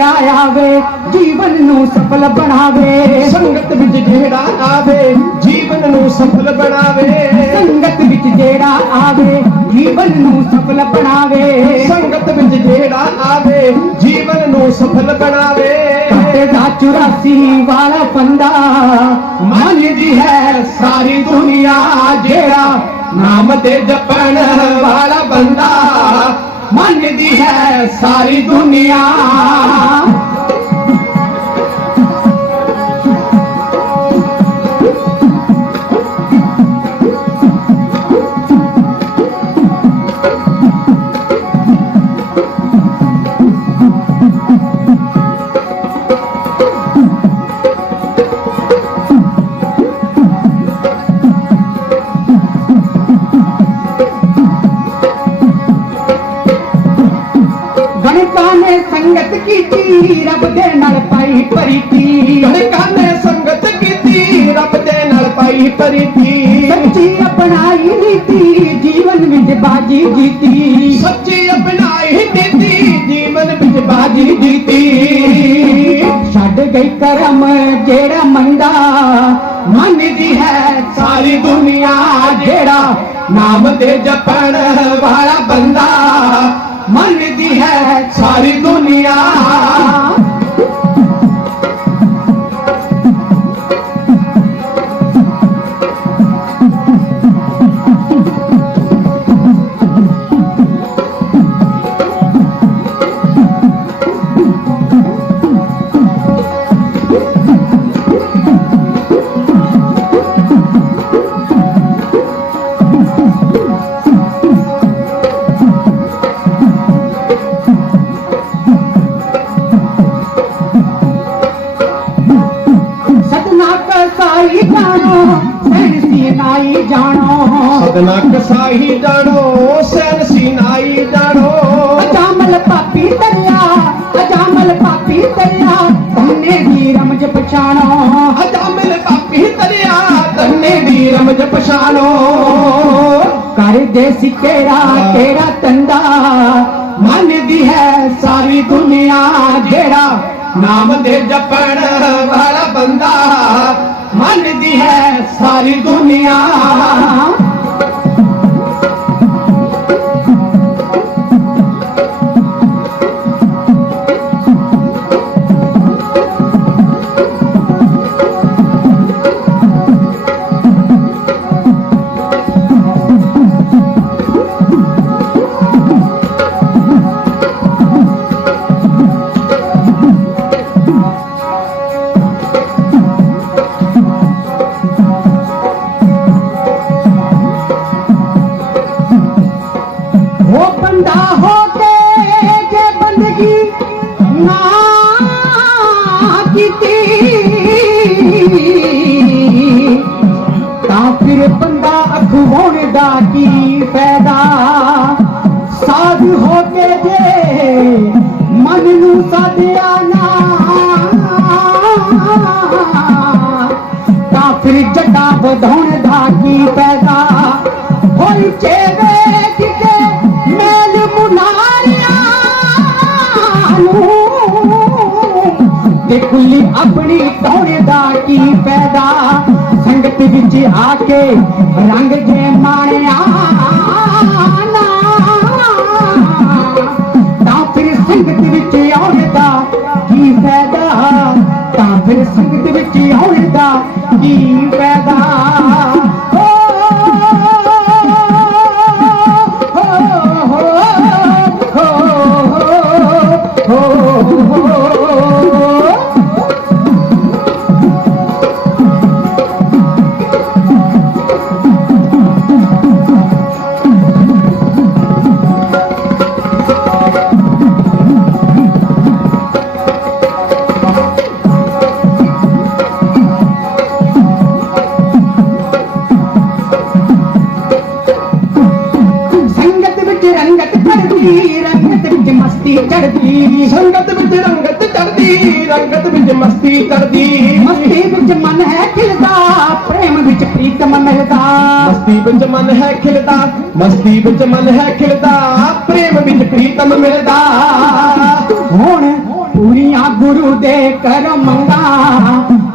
जेड़ा आवे जीवन नू सफल बनावे। संगत विच जेड़ा आवे जीवन नू सफल बनावे। संगत विच जेड़ा आवे जीवन नू सफल बनावे। संगत विच जेड़ा आवे जीवन नू सफल बनावे। कटेगा 84 वाला बंदा मन दी है सारी दुनिया जेड़ा नाम ते जपण वाला बंदा मन दी है सारी दुनिया। गणिका ने संगत की रब दे नाल पाई प्रीति। गणिका ने संगत की रब दे नाल पाई प्रीति। सच्ची अपनाई नीति जीवन विच बाजी जीती। सच्ची अपनाई नीति जीवन विच बाजी जीती। छड़ गई करम जेड़ा मंदा मन दी है सारी दुनिया जेड़ा नाम दे जपण वाला बंदा मन दी है सारी दुनिया। कसाई जानो सैन सीनाई जानो। सदना कसाई जानो सैन सीनाई जानो। अजामल पापी दरिया अजामल पापी दरिया तन्ने दी रमज पछाणो। अजामल पापी दरिया तन्ने दी रमज पछाणो। कर दे सिकेरा तेरा तंदा मन दी है सारी दुनिया जेड़ा नाम दे जपण वाला बंदा मन दी है सारी दुनिया। वो बंदा हो के जे बंदगी ना कीती तां फिर बंदा अखवाउण दा की फायदा। साध हो के जे मन नू साधिया ना तां फिर जटा वधाउण दा की फायदा। होई चेवे मेल मुनारिया खुली अपनी तौने दा की पैदा। संगत विच आके रंग जे माणिया ना तां फिर संगत विच आउण दा की फायदा। तां फिर संगत विच आउण दा की फायदा। चढ़ती संगत विच रंगत चढ़ती रंगत विच मस्ती चढ़ती। मस्ती विच मन है खिलदा प्रेम विच प्रीतम मिलदा। मस्ती विच मन है खिलदा मस्ती विच मन है खिलदा प्रेम विच प्रीतम मिलदा। हुण पूरियां गुरु दे कर मंगा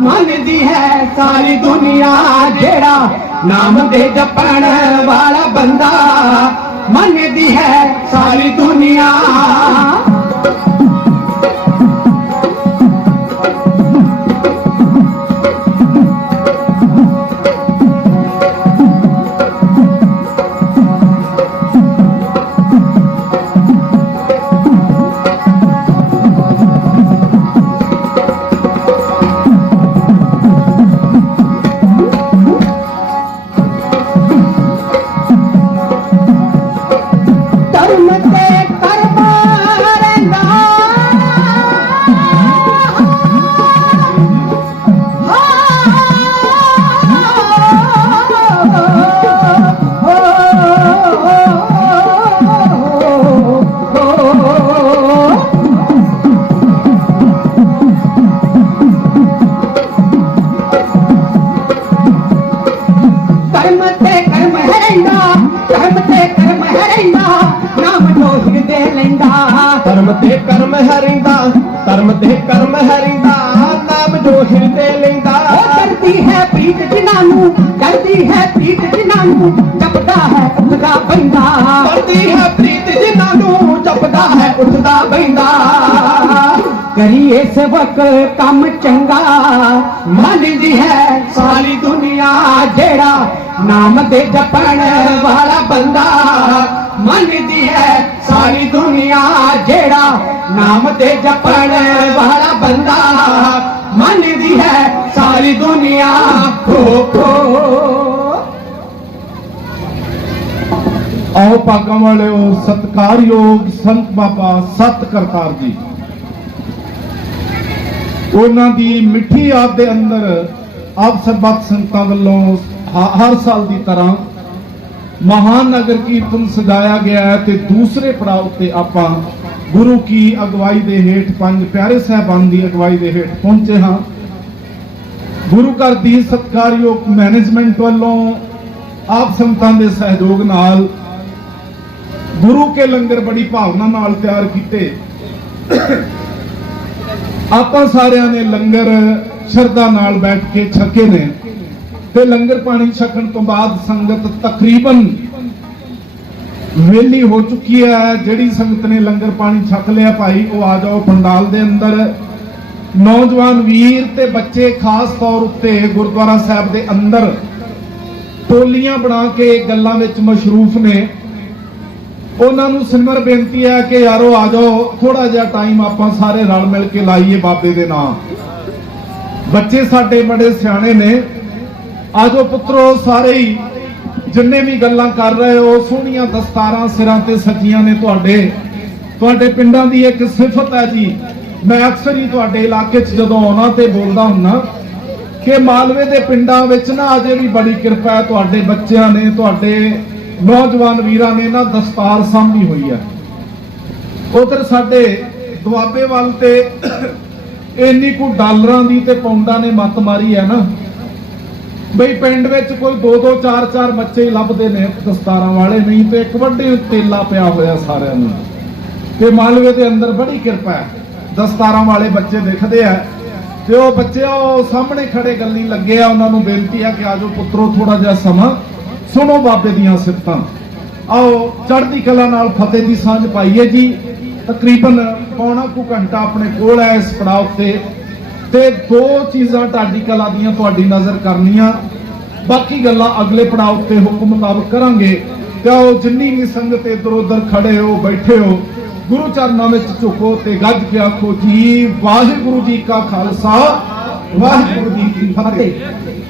मन दी है सारी दुनिया जेड़ा नाम दे जपण वाला बंदा मन दी है सारी दुनिया धर्म ते कर्म हरिंदा धर्म ते कर्म हरिंदा नाम जो हिरदे लेंदा डरती है प्रीत जिन्हां डरती है प्रीत जिन्हां जपदा है उठदा बंदा डरती है प्रीत जिन्हां जपदा है उठदा बंदा करिए सेवक काम चंगा मन दी है सारी दुनिया जेड़ा नाम दे जपण वाला बंदा मन दी है सारी दुनिया जेड़ा नाम दे जपण वाला बंदा मन दी है सारी दुनिया हो आओ भागां वालिओ सत्कारयोग संत बाबा सत करतार जी उन्हां दी मिठी याद दे अंदर आप सरबत संगतां वल्लों हर साल की तरह महान नगर कीर्तन सजाया गया है ते दूसरे पड़ाव ते आपां गुरु की अगवाई दे हेठ पंज प्यारे साहबान की अगवाई दे हेठ पहुंचे हाँ गुरु घर दी सत्कारयोग मैनेजमेंट वालों आप संगतां दे सहयोग नाल गुरु के लंगर बड़ी भावना नाल तैयार किए आपां सारियां ने लंगर शरधा नाल बैठ के छके ने ते लंगर पानी छकन तो बाद संगत तकरीबन वेली हो चुकी है जिहड़ी संगत ने लंगर पानी छक लिया भाई वो आ जाओ पंडाल दे अंदर नौजवान वीर ते बच्चे खास तौर उत्ते गुरुद्वारा साहब दे अंदर टोलियां बना के गल्लां विच मशरूफ ने उन्हां नूं सिमर बेनती है कि यारो आ जाओ थोड़ा जिहा टाइम आपां सारे रल मिल के लाइए बाबे दे नाम बच्चे साडे बड़े सियाणे ने आजो पुत्रो सारे ही जिन्ने भी गल्लां कर रहे हो सोहणियां दस्तारां सिरां ते सजियां ने तुहाडे पिंडां दी एक सिफत है जी मैं अक्सर ही तुहाडे इलाके च जदों आउणा ते बोलदा हुन्ना कि मालवे दे पिंडां विच ना अजे भी बड़ी किरपा है तुहाडे बच्चियां ने तुहाडे नौजवान वीरां ने ना दस्तार सांभी हुई है उधर साडे दुआबे वाल ते इन्नी को डॉलरां दी ते पाउंडां ने मत मारी है ना बई पिंड विच कोई दो दो चार चार बच्चे ही लभदे ने दस्तारां वाले नहीं तो एक वड्डे तेला पिया होया सारिआं नूं ते मालवे दे अंदर बड़ी किरपा है दस्तारां वाले बच्चे दिखदे आ ते ओ बच्चे ओ सामने खड़े गल्ली लगे आ उन्हां नूं बेनती है कि आजो पुत्रो थोड़ा जिहा समा सुनो बाबे दीयां सिफतां आओ चढ़दी कला नाल फतेह दी सांझ पाईए जी तकरीबन पौना कु घंटा अपने कोल है इस पड़ाव ते दो चीज़ां ढाडी कला दीयां तुहाडी नज़र करनियां बाकी गल्लां अगले पड़ाव ते हुक्म मुताबिक करांगे ते आओ जिन्नी भी संगत इधर उधर खड़े हो बैठे हो गुरु चरनां विच झुको ते गज के आखो जी वाहिगुरु जी का खालसा वाहिगुरु जी की फतेह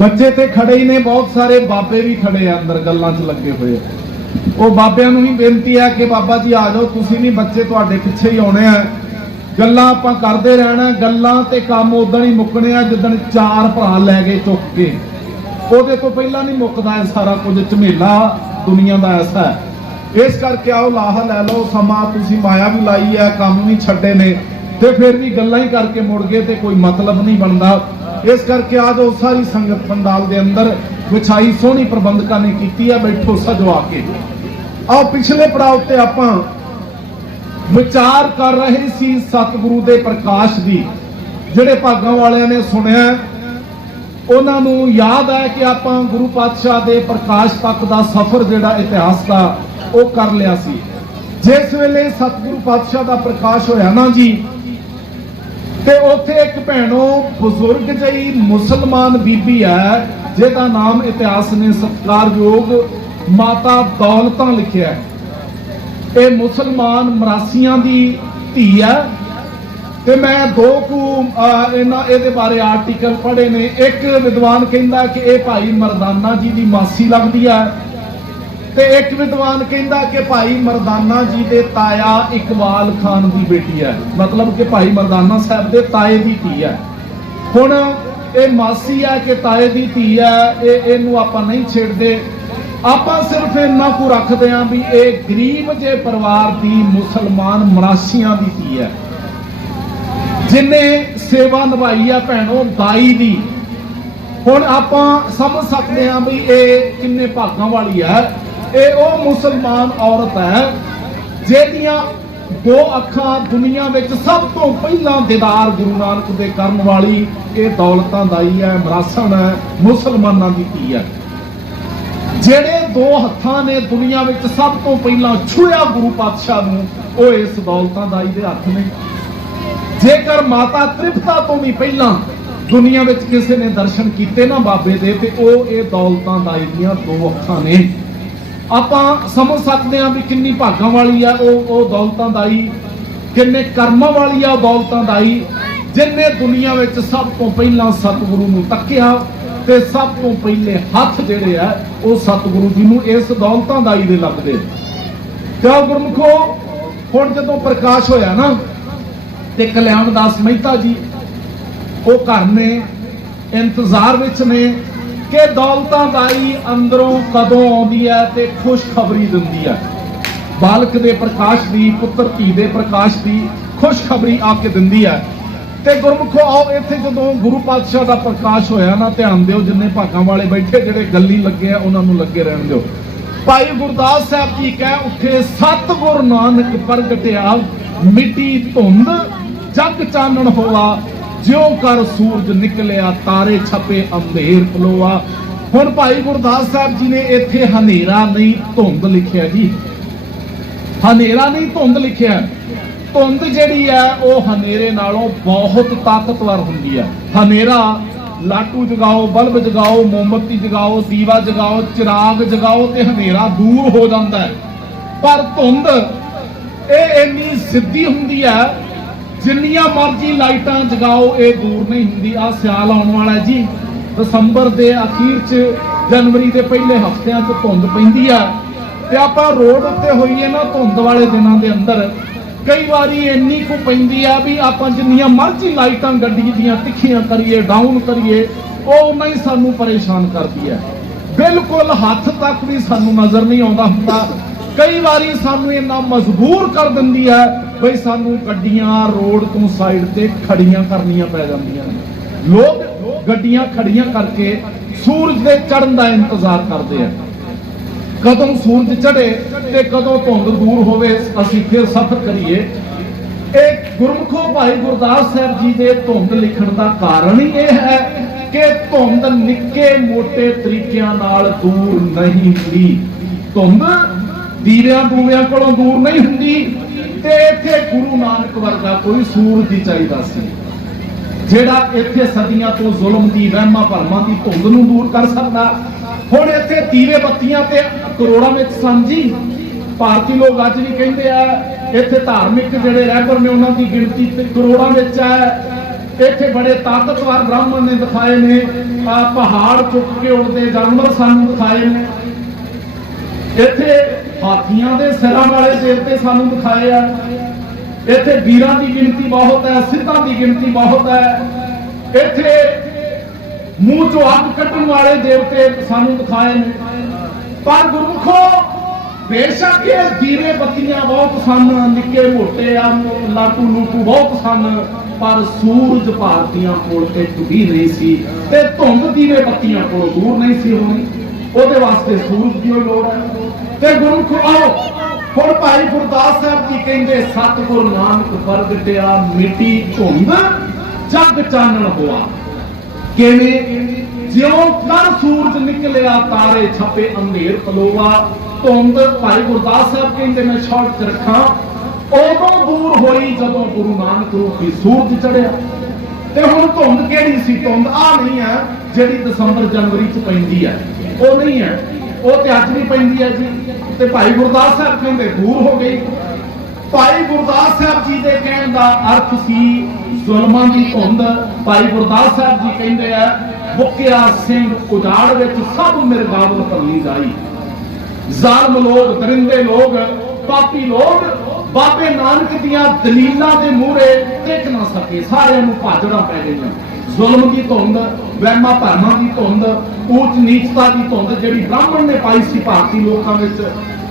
बच्चे ते खड़े ही ने बहुत सारे बाबे भी खड़े हैं अंदर गल्लां च लगे हुए वो बाबियां नूं भी बेनती है कि बाबा जी आ जाओ तुसीं भी बच्चे तुहाडे पिछे ही आउणे आ गल्लां आपां करदे रहना गल्लां ते काम उदण ही मुकने आ जिदण चार भरा लै गए चुक के ओहदे तो पहला नहीं मुकदा है सारा कुछ झमेला दुनिया दा ऐसा है इस करके आओ लाहा लै लो समा तुसीं माया भी लाई है काम भी छड्डे ने ते फिर भी गल्लां ही करके मुड़ गए ते कोई मतलब नहीं बनदा इस करके आ जाओ सारी संगत पंडाल दे अंदर विछाई सोहनी प्रबंधकां ने कीती है बैठो सजवा के आओ पिछले पड़ाव ते आपां ਵਿਚਾਰ ਕਰ ਰਹੇ ਸੀ ਸਤਿਗੁਰੂ ਦੇ ਪ੍ਰਕਾਸ਼ ਦੀ। ਜਿਹੜੇ ਭਾਗਾਂ ਵਾਲਿਆਂ ਨੇ ਸੁਣਿਆ ਉਹਨਾਂ ਨੂੰ ਯਾਦ ਹੈ ਕਿ ਆਪਾਂ ਗੁਰੂ ਪਾਤਸ਼ਾਹ ਦੇ ਪ੍ਰਕਾਸ਼ ਤੱਕ ਦਾ ਸਫ਼ਰ ਜਿਹੜਾ ਇਤਿਹਾਸ ਦਾ ਉਹ ਕਰ ਲਿਆ ਸੀ। ਜਿਸ ਵੇਲੇ ਸਤਿਗੁਰੂ ਪਾਤਸ਼ਾਹ ਦਾ ਪ੍ਰਕਾਸ਼ ਹੋਇਆ ਨਾ ਜੀ, ਤੇ ਉੱਥੇ ਇੱਕ ਭੈਣੋ ਬਜ਼ੁਰਗ ਜਿਹੀ ਮੁਸਲਮਾਨ ਬੀਬੀ ਹੈ ਜਿਹਦਾ ਨਾਮ ਇਤਿਹਾਸ ਨੇ ਸਤਿਕਾਰਯੋਗ ਮਾਤਾ ਦੌਲਤਾਂ ਲਿਖਿਆ ਹੈ। ਇਹ ਮੁਸਲਮਾਨ ਮਰਾਸੀਆਂ ਦੀ ਧੀ ਹੈ ਤੇ ਮੈਂ ਦੋ ਕੁ ਇਹਦੇ ਬਾਰੇ ਆਰਟੀਕਲ ਪੜ੍ਹੇ ਨੇ। ਇੱਕ ਵਿਦਵਾਨ ਕਹਿੰਦਾ ਕਿ ਇਹ ਭਾਈ ਮਰਦਾਨਾ ਜੀ ਦੀ ਮਾਸੀ ਲੱਗਦੀ ਹੈ ਤੇ ਇੱਕ ਵਿਦਵਾਨ ਕਹਿੰਦਾ ਕਿ ਭਾਈ ਮਰਦਾਨਾ ਜੀ ਦੇ ਤਾਇਆ ਇਕਬਾਲ ਖਾਨ ਦੀ ਬੇਟੀ ਹੈ, ਮਤਲਬ ਕਿ ਭਾਈ ਮਰਦਾਨਾ ਸਾਹਿਬ ਦੇ ਤਾਏ ਦੀ ਧੀ ਹੈ। ਹੁਣ ਇਹ ਮਾਸੀ ਹੈ ਕਿ ਤਾਏ ਦੀ ਧੀ ਹੈ, ਇਹਨੂੰ ਆਪਾਂ ਨਹੀਂ ਛੇੜਦੇ, ਆਪਾਂ ਸਿਰਫ ਇੰਨਾ ਕੁ ਰੱਖਦੇ ਆਂ ਵੀ ਇਹ ਗਰੀਬ ਜੇ ਪਰਿਵਾਰ ਦੀ ਮੁਸਲਮਾਨ ਮਰਾਸੀਆਂ ਦੀ ਧੀ ਹੈ ਜਿਨੇ ਸੇਵਾ ਨਿਭਾਈ ਆ ਭੈਣੋ ਦਾਈ ਦੀ। ਹੁਣ ਆਪਾਂ ਸਮਝ ਸਕਦੇ ਹਾਂ ਵੀ ਇਹ ਕਿੰਨੇ ਭਾਗਾਂ ਵਾਲੀ ਹੈ। ਇਹ ਉਹ ਮੁਸਲਮਾਨ ਔਰਤ ਹੈ ਜਿਹਦੀਆਂ ਦੋ ਅੱਖਾਂ ਦੁਨੀਆ ਵਿੱਚ ਸਭ ਤੋਂ ਪਹਿਲਾਂ ਦੀਦਾਰ ਗੁਰੂ ਨਾਨਕ ਦੇ ਕਰਨ ਵਾਲੀ ਇਹ ਦੌਲਤਾਂ ਦਾਈ ਹੈ, ਮਰਾਸਣ ਹੈ, ਮੁਸਲਮਾਨਾਂ ਦੀ ਧੀ ਹੈ। ਜਿਹੜੇ ਦੋ ਹੱਥਾਂ ਨੇ ਦੁਨੀਆ ਵਿੱਚ ਸਭ ਤੋਂ ਪਹਿਲਾਂ ਛੂਹਿਆ ਗੁਰੂ ਪਾਤਸ਼ਾਹ ਨੂੰ, ਉਹ ਇਸ ਦੌਲਤਾਂ ਦਾਈ ਦੇ ਹੱਥ ਨੇ। ਜੇਕਰ ਮਾਤਾ ਤ੍ਰਿਪਤਾ ਤੋਂ ਵੀ ਪਹਿਲਾਂ ਦੁਨੀਆ ਵਿੱਚ ਕਿਸੇ ਨੇ ਦਰਸ਼ਨ ਕੀਤੇ ਨਾ ਬਾਬੇ ਦੇ, ਤੇ ਉਹ ਇਹ ਦੌਲਤਾਂ ਦਾਈ ਦੀਆਂ ਦੋ ਅੱਖਾਂ ਨੇ। ਆਪਾਂ ਸਮਝ ਸਕਦੇ ਹਾਂ ਵੀ ਕਿੰਨੀ ਭਾਗਾਂ ਵਾਲੀ ਆ ਉਹ ਦੌਲਤਾਂ ਦਾਈ, ਕਿੰਨੇ ਕਰਮਾਂ ਵਾਲੀ ਆ ਦੌਲਤਾਂ ਦਾਈ, ਜਿਨਨੇ ਦੁਨੀਆ ਵਿੱਚ ਸਭ ਤੋਂ ਪਹਿਲਾਂ ਸਤਿਗੁਰੂ ਨੂੰ ਤੱਕਿਆ ਤੇ ਸਭ ਤੋਂ ਪਹਿਲੇ ਹੱਥ ਜਿਹੜੇ ਆ ਉਹ ਸਤਿਗੁਰੂ ਜੀ ਨੂੰ ਇਸ ਦੌਲਤਾਂ ਦਾਈ ਦੇ ਲੱਗਦੇ। ਤੇ ਗੁਰਮੁਖੋ ਹੁਣ ਜਦੋਂ ਪ੍ਰਕਾਸ਼ ਹੋਇਆ ਨਾ ਤੇ ਕਲਿਆਣ ਦਾਸ ਮਹਿਤਾ ਜੀ ਉਹ ਘਰ ਨੇ, ਇੰਤਜ਼ਾਰ ਵਿੱਚ ਨੇ ਕਿ ਦੌਲਤਾਂ ਦਾਈ ਅੰਦਰੋਂ ਕਦੋਂ ਆਉਂਦੀ ਹੈ ਤੇ ਖੁਸ਼ਖਬਰੀ ਦਿੰਦੀ ਹੈ। ਬਾਲਕ ਦੇ ਪ੍ਰਕਾਸ਼ ਦੀ, ਪੁੱਤਰ ਧੀ ਦੇ ਪ੍ਰਕਾਸ਼ ਦੀ ਖੁਸ਼ਖਬਰੀ ਆ ਕੇ ਦਿੰਦੀ ਹੈ। ਤੇ ਗੁਰਮੁਖੋ ਆਓ ਇੱਥੇ ਜਦੋਂ ਗੁਰੂ ਪਾਤਸ਼ਾਹ ਦਾ ਪ੍ਰਕਾਸ਼ ਹੋਇਆ ਨਾ, ਧਿਆਨ ਦਿਓ, ਜਿੰਨੇ ਭਾਗਾਂ ਵਾਲੇ ਬੈਠੇ ਜਿਹੜੇ ਗੱਲੀ ਲੱਗੇ ਆ ਉਹਨਾਂ ਨੂੰ ਲੱਗੇ ਰਹਿਣ ਦਿਓ। ਭਾਈ ਗੁਰਦਾਸ ਸਾਹਿਬ ਜੀ ਕਹਿ ਉੱਠੇ, ਸਤਿਗੁਰ ਨਾਨਕ ਪ੍ਰਗਟਿਆ ਮਿੱਟੀ ਧੁੰਦ ਜਗ ਚਾਨਣ ਹੋਆ, ਜਿਉ ਕਰ ਸੂਰਜ ਨਿਕਲਿਆ ਤਾਰੇ ਛਪੇ ਅੰਧੇਰ ਪਲੋਆ। ਹੁਣ ਭਾਈ ਗੁਰਦਾਸ ਸਾਹਿਬ ਜੀ ਨੇ ਇੱਥੇ ਹਨੇਰਾ ਨਹੀਂ ਧੁੰਦ ਲਿਖਿਆ ਜੀ, ਹਨੇਰਾ ਨਹੀਂ ਧੁੰਦ ਲਿਖਿਆ। ਧੁੰਦ ਜਿਹੜੀ ਹੈ ਉਹ ਹਨੇਰੇ ਨਾਲੋਂ ਬਹੁਤ ਤਾਕਤਵਰ ਹੁੰਦੀ ਹੈ। ਹਨੇਰਾ ਲਾਟੂ ਜਗਾਓ, ਬਲਬ ਜਗਾਓ, ਮੋਮਬੱਤੀ ਜਗਾਓ, ਦੀਵਾ ਜਗਾਓ, ਚਿਰਾਗ ਜਗਾਓ ਤੇ ਹਨੇਰਾ ਦੂਰ ਹੋ ਜਾਂਦਾ ਹੈ। ਪਰ ਧੁੰਦ ਇਹ ਇੰਨੀ ਸਿੱਧੀ ਹੁੰਦੀ ਹੈ, ਜਿੰਨੀਆਂ ਮਰਜ਼ੀ ਲਾਈਟਾਂ ਜਗਾਓ ਇਹ ਦੂਰ ਨਹੀਂ ਹੁੰਦੀ। ਆ ਸਿਆਲ ਆਉਣ ਵਾਲਾ ਜੀ, ਦਸੰਬਰ ਦੇ ਅਖੀਰ 'ਚ, ਜਨਵਰੀ ਦੇ ਪਹਿਲੇ ਹਫ਼ਤਿਆਂ 'ਚ ਧੁੰਦ ਪੈਂਦੀ ਆ ਤੇ ਆਪਾਂ ਰੋਡ ਉੱਤੇ ਹੋਈਏ ਨਾ ਧੁੰਦ ਵਾਲੇ ਦਿਨਾਂ ਦੇ ਅੰਦਰ, ਕਈ ਵਾਰੀ ਇੰਨੀ ਕੁ ਪੈਂਦੀ ਆ ਵੀ ਆਪਾਂ ਜਿੰਨੀਆਂ ਮਰਜ਼ੀ ਲਾਈਟਾਂ ਗੱਡੀ ਦੀਆਂ ਤਿੱਖੀਆਂ ਕਰੀਏ, ਡਾਊਨ ਕਰੀਏ, ਉਹ ਉਨਾ ਹੀ ਸਾਨੂੰ ਪਰੇਸ਼ਾਨ ਕਰਦੀ ਹੈ। ਬਿਲਕੁਲ ਹੱਥ ਤੱਕ ਵੀ ਸਾਨੂੰ ਨਜ਼ਰ ਨਹੀਂ ਆਉਂਦਾ ਹੁੰਦਾ। ਕਈ ਵਾਰੀ ਸਾਨੂੰ ਇੰਨਾ ਮਜਬੂਰ ਕਰ ਦਿੰਦੀ ਹੈ ਬਈ ਸਾਨੂੰ ਗੱਡੀਆਂ ਰੋਡ ਤੋਂ ਸਾਈਡ ਤੇ ਖੜੀਆਂ ਕਰਨੀਆਂ ਪੈ ਜਾਂਦੀਆਂ ਨੇ। ਲੋਕ ਗੱਡੀਆਂ ਖੜੀਆਂ ਕਰਕੇ ਸੂਰਜ ਦੇ ਚੜ੍ਹਨ ਦਾ ਇੰਤਜ਼ਾਰ ਕਰਦੇ ਆ, ਕਦੋਂ ਸੂਰਜ ਚੜ੍ਹੇ ਤੇ ਕਦੋਂ ਧੁੰਦ ਦੂਰ ਹੋਵੇ, ਅਸੀਂ ਫਿਰ ਸਫ਼ਰ ਕਰੀਏ। ਇਹ ਗੁਰਮੁਖੋ ਭਾਈ ਗੁਰਦਾਸ ਸਾਹਿਬ ਜੀ ਦੇ ਧੁੰਦ ਲਿਖਣ ਦਾ ਕਾਰਨ ਹੀ ਇਹ ਹੈ ਕਿ ਧੁੰਦ ਨਿੱਕੇ ਮੋਟੇ ਤਰੀਕਿਆਂ ਨਾਲ ਦੂਰ ਨਹੀਂ ਹੁੰਦੀ। ਧੁੰਦ ਦੀਵਿਆਂ ਦੂਵਿਆਂ ਕੋਲੋਂ ਦੂਰ ਨਹੀਂ ਹੁੰਦੀ। ਤੇ ਇੱਥੇ ਗੁਰੂ ਨਾਨਕ ਵਰਗਾ ਕੋਈ ਸੂਰਜ ਹੀ ਚਾਹੀਦਾ ਸੀ ਜਿਹੜਾ ਇੱਥੇ ਸਦੀਆਂ ਤੋਂ ਜ਼ੁਲਮ ਦੀ, ਵਹਿਮਾਂ ਭਰਮਾਂ ਦੀ ਧੁੰਦ ਨੂੰ ਦੂਰ ਕਰ ਸਕਦਾ। ਹੁਣ ਇੱਥੇ ਦੀਵੇ ਬੱਤੀਆਂ ਤੇ ਕਰੋੜਾਂ ਵਿੱਚ ਸਨ ਜੀ। ਭਾਰਤੀ ਲੋਕ ਅੱਜ ਵੀ ਕਹਿੰਦੇ ਆ ਇੱਥੇ ਧਾਰਮਿਕ ਜਿਹੜੇ ਰਹਿਬਰ ਨੇ ਉਹਨਾਂ ਦੀ ਗਿਣਤੀ ਤੇ ਕਰੋੜਾਂ ਵਿੱਚ ਹੈ। ਇੱਥੇ ਬੜੇ ਤਾਕਤਵਰ ਬ੍ਰਾਹਮਣ ਨੇ ਦਿਖਾਏ ਨੇ, ਪਹਾੜ ਚੁੱਕ ਕੇ ਉੜਦੇ ਜਾਨਵਰ ਸਾਨੂੰ ਦਿਖਾਏ ਨੇ, ਇੱਥੇ ਹਾਥੀਆਂ ਦੇ ਸਿਰਾਂ ਵਾਲੇ ਦੇਵਤੇ ਸਾਨੂੰ ਦਿਖਾਏ ਆ, ਇੱਥੇ ਵੀਰਾਂ ਦੀ ਗਿਣਤੀ ਬਹੁਤ ਹੈ, ਸਿੱਧਾਂ ਦੀ ਗਿਣਤੀ ਬਹੁਤ ਹੈ, ਇੱਥੇ ਮੂੰਹ ਚੋਂ ਅੱਗ ਕੱਢਣ ਵਾਲੇ ਦੇਵਤੇ ਸਾਨੂੰ ਦਿਖਾਏ ਨੇ। ਪਰ ਗੁਰਮੁਖੋ ਬੇਸ਼ੱਕ ਇਹ ਦੀਵੇ ਬੱਤੀਆਂ ਬਹੁਤ ਸਨ, ਨਿੱਕੇ ਮੋਟੇ ਆ ਲਾਟੂ ਲੂਟੂ ਬਹੁਤ ਸਨ, ਪਰ ਸੂਰਜ ਭਾਰਤੀਆਂ ਕੋਲ ਇੱਕ ਵੀ ਨਹੀਂ ਸੀ ਤੇ ਧੁੰਦ ਦੀਵੇ ਬੱਤੀਆਂ ਕੋਲੋਂ ਦੂਰ ਨਹੀਂ ਸੀ ਹੋਣੀ। ਉਹਦੇ ਵਾਸਤੇ ਸੂਰਜ ਦੀ ਲੋੜ ਹੈ। ਤੇ ਗੁਰਮੁਖੋ ਆਓ ਹੁਣ ਭਾਈ ਗੁਰਦਾਸ ਸਾਹਿਬ ਜੀ ਕਹਿੰਦੇ ਸਤਿਗੁਰ ਨਾਨਕ ਪ੍ਰਗਟਿਆ ਮਿੱਟੀ ਧੁੰਦ ਜਗ ਚਾਨਣ ਹੋਆ। ਕਿਵੇਂ? ਜਿਉਂ ਕਰ ਸੂਰਜ ਨਿਕਲਿਆ ਤਾਰੇ ਛਪੇ ਅੰਧੇਰ ਪਲੋਵਾ। ਧੁੰਦ ਭਾਈ ਗੁਰਦਾਸ ਸਾਹਿਬ ਕਹਿੰਦੇ ਮੈਂ ਸ਼ਾਰਟ ਚ ਰੱਖਾਂ, ਉਦੋਂ ਦੂਰ ਹੋਈ ਜਦੋਂ ਗੁਰੂ ਨਾਨਕ ਰੂਪੀ ਸੂਰਜ ਚੜਿਆ। ਤੇ ਹੁਣ ਧੁੰਦ ਕਿਹੜੀ ਸੀ? ਧੁੰਦ ਆ ਨਹੀਂ ਹੈ ਜਿਹੜੀ ਦਸੰਬਰ ਜਨਵਰੀ ਚ ਪੈਂਦੀ ਹੈ, ਉਹ ਨਹੀਂ ਹੈ, ਉਹ ਤੇ ਅੱਜ ਵੀ ਪੈਂਦੀ ਹੈ ਜੀ। ਤੇ ਭਾਈ ਗੁਰਦਾਸ ਸਾਹਿਬ ਕਹਿੰਦੇ ਦੂਰ ਹੋ ਗਈ। ਭਾਈ ਗੁਰਦਾਸ ਸਾਹਿਬ ਜੀ ਦੇ ਕਹਿਣ ਦਾ ਅਰਥ ਸੀ ਜ਼ੁਲਮਾਂ ਦੀ ਧੁੰਦ। ਭਾਈ ਗੁਰਦਾਸ ਸਾਹਿਬ ਜੀ ਕਹਿੰਦੇ ਆ ਬੁੱਕਿਆ ਸਿੰਘ ਉਜਾੜ ਵਿੱਚ ਸਭ ਮਿਰਗਾਵਲ ਭਰਨੀ ਜਾਈ। ਜ਼ਾਲਮ ਲੋਕ, ਦਰਿੰਦੇ ਲੋਕ, ਪਾਪੀ ਲੋਕ ਬਾਬੇ ਨਾਨਕ ਦੀਆਂ ਦਲੀਲਾਂ ਦੇ ਮੂਹਰੇ ਟਿਕ ਨਾ ਸਕੇ, ਸਾਰਿਆਂ ਨੂੰ ਭਾਜੜਾਂ ਪੈ ਗਈਆਂ। ਜ਼ੁਲਮ ਦੀ ਧੁੰਦ, ਵਹਿਮਾਂ ਭਰਮਾਂ ਦੀ ਧੁੰਦ, ਊਚ ਨੀਚਤਾ ਦੀ ਧੁੰਦ ਜਿਹੜੀ ਬ੍ਰਾਹਮਣ ਨੇ ਪਾਈ ਸੀ ਭਾਰਤੀ ਲੋਕਾਂ ਵਿੱਚ।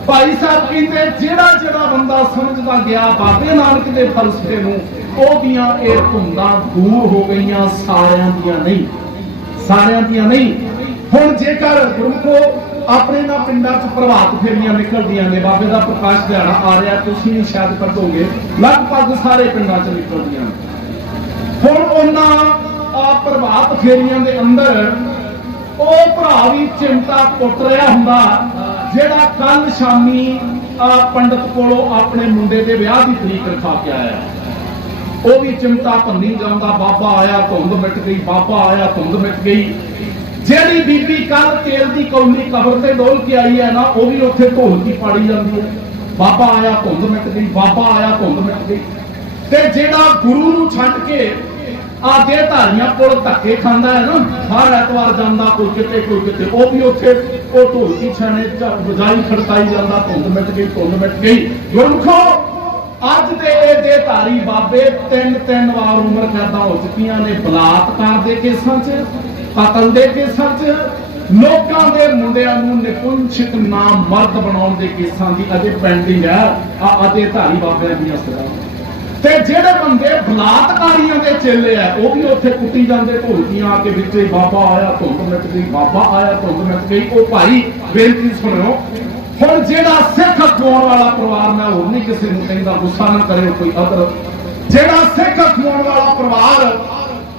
ਭਾਈ ਸਾਹਿਬ ਕਹਿੰਦੇ ਜਿਹੜਾ ਜਿਹੜਾ ਬੰਦਾ ਸਮਝਦਾ ਗਿਆ ਬਾਬੇ ਨਾਨਕ ਦੇ ਫਲਸਫੇ ਨੂੰ, ਉਹਦੀਆਂ ਇਹ ਧੁੰਦਾਂ ਦੂਰ ਹੋ ਗਈਆਂ, ਸਾਰਿਆਂ ਦੀਆਂ ਨਹੀਂ, ਸਾਰਿਆਂ ਦੀਆਂ ਨਹੀਂ। ਹੁਣ ਜੇਕਰ ਗੁਰਮੁਖੋ ਆਪਣੇ ਨਾ ਪਿੰਡਾਂ 'ਚ ਪ੍ਰਭਾਤ ਫੇਰੀਆਂ ਨਿਕਲਦੀਆਂ ਨੇ, ਬਾਬੇ ਦਾ ਪ੍ਰਕਾਸ਼ ਦਿਹਾੜਾ ਆ ਰਿਹਾ, ਤੁਸੀਂ ਵੀ ਸ਼ਾਇਦ ਕੱਢੋਗੇ, ਲਗਭਗ ਸਾਰੇ ਪਿੰਡਾਂ 'ਚ ਨਿਕਲਦੀਆਂ ਨੇ। ਹੁਣ ਉਹਨਾਂ ਪ੍ਰਭਾਤ ਫੇਰੀਆਂ ਦੇ ਅੰਦਰ ਉਹ ਭਰਾ ਵੀ ਚਿਮਟਾ ਕੁੱਟ ਰਿਹਾ ਹੁੰਦਾ ਜਿਹੜਾ ਕੱਲ ਸ਼ਾਮੀ ਪੰਡਤ ਕੋਲੋਂ ਆਪਣੇ ਮੁੰਡੇ ਦੇ ਵਿਆਹ ਦੀ ਤਰੀਕ ਰਖਾ ਕੇ ਆਇਆ। ਉਹ ਵੀ ਚਿਮਟਾ ਭੰਨੀ ਜਾਂਦਾ, ਬਾਬਾ ਆਇਆ ਧੁੰਦ ਮਿਟ ਗਈ, ਬਾਬਾ ਆਇਆ ਧੁੰਦ ਮਿਟ ਗਈ। ਜਿਹੜੀ ਬੀਬੀ ਕੱਲ ਤੇਲ ਦੀ ਕੌਲੀ ਕਬਰ ਤੇ ਡੋਲ ਕੇ ਆਈ ਹੈ ਨਾ, ਉਹ ਵੀ ਉੱਥੇ ਢੋਲਕੀ ਪਾੜੀ ਜਾਂਦੀ ਹੈ, ਬਾਬਾ ਆਇਆ ਧੁੰਦ ਮਿਟ ਗਈ, ਬਾਬਾ ਆਇਆ ਧੁੰਦ ਮਿਟ ਗਈ। ਤੇ ਜਿਹੜਾ ਗੁਰੂ ਨੂੰ ਛੱਡ ਕੇ ਆਦੇ ਧਾਰੀਆਂ ਕੋਲ ਧੱਕੇ ਖਾਂਦਾ ਹੈ ਨਾ, ਹਰ ਐਤਵਾਰ ਜਾਂਦਾ ਕੋਈ ਕਿਤੇ, ਉਹ ਵੀ ਉੱਥੇ ਉਹ ਢੋਲਕੀ ਛਾਣੇ ਵਜਾਈ ਖੜਕਾਈ ਜਾਂਦਾ, ਧੁੰਦ ਮਿਟ ਗਈ, ਧੁੰਦ ਮਿਟ ਗਈ। ਗੁਰਮੁਖੋ ਅੱਜ ਦੇ ਇਹ ਦੇ ਧਾਰੀ ਬਾਬੇ ਤਿੰਨ ਵਾਰ ਉਮਰ ਕੈਦਾਂ ਹੋ ਚੁੱਕੀਆਂ ਨੇ, ਬਲਾਤਕਾਰ ਦੇ ਕੇਸਾਂ 'ਚ, ਕਤਲ ਦੇ ਕੇਸਾਂ 'ਚ, ਲੋਕਾਂ ਦੇ ਮੁੰਡਿਆਂ ਨੂੰ ਨਿਪੁੰਛਿਤ ਨਾਮ ਮਰਦ ਬਣਾਉਣ ਦੇ ਕੇਸਾਂ ਦੀ ਅਜੇ ਪੈਂਡਿੰਗ ਹੈ ਅਜੇ ਧਾਰੀ ਬਾਬਿਆਂ ਦੀਆਂ ਸਜ਼ਾ। ਤੇ ਜਿਹੜੇ ਬੰਦੇ ਬਲਾਤਕਾਰੀਆਂ ਦੇ ਚੇਲੇ ਆ, ਉਹ ਵੀ ਉੱਥੇ ਕੁੱਟੀ ਜਾਂਦੇ ਢੋਲਕੀਆਂ ਆ ਕੇ ਵਿੱਚ, ਬਾਬਾ ਆਇਆ ਧੁੰਦ ਮਿਟ ਗਈ, ਬਾਬਾ ਆਇਆ ਧੁੰਦ ਮਿਟ ਗਈ। ਉਹ ਭਾਈ ਬੇਨਤੀ ਸੁਣਿਓ, ਹੁਣ ਜਿਹੜਾ ਸਿੱਖ ਅਖਵਾਉਣ ਵਾਲਾ ਪਰਿਵਾਰ, ਮੈਂ ਹੋਰ ਨਹੀਂ ਕਿਸੇ ਨੂੰ ਕਹਿੰਦਾ, ਗੁੱਸਾ ਨਾ ਕਰਿਓ ਕੋਈ ਅਦਰ, ਜਿਹੜਾ ਸਿੱਖ ਅਖਵਾਉਣ ਵਾਲਾ ਪਰਿਵਾਰ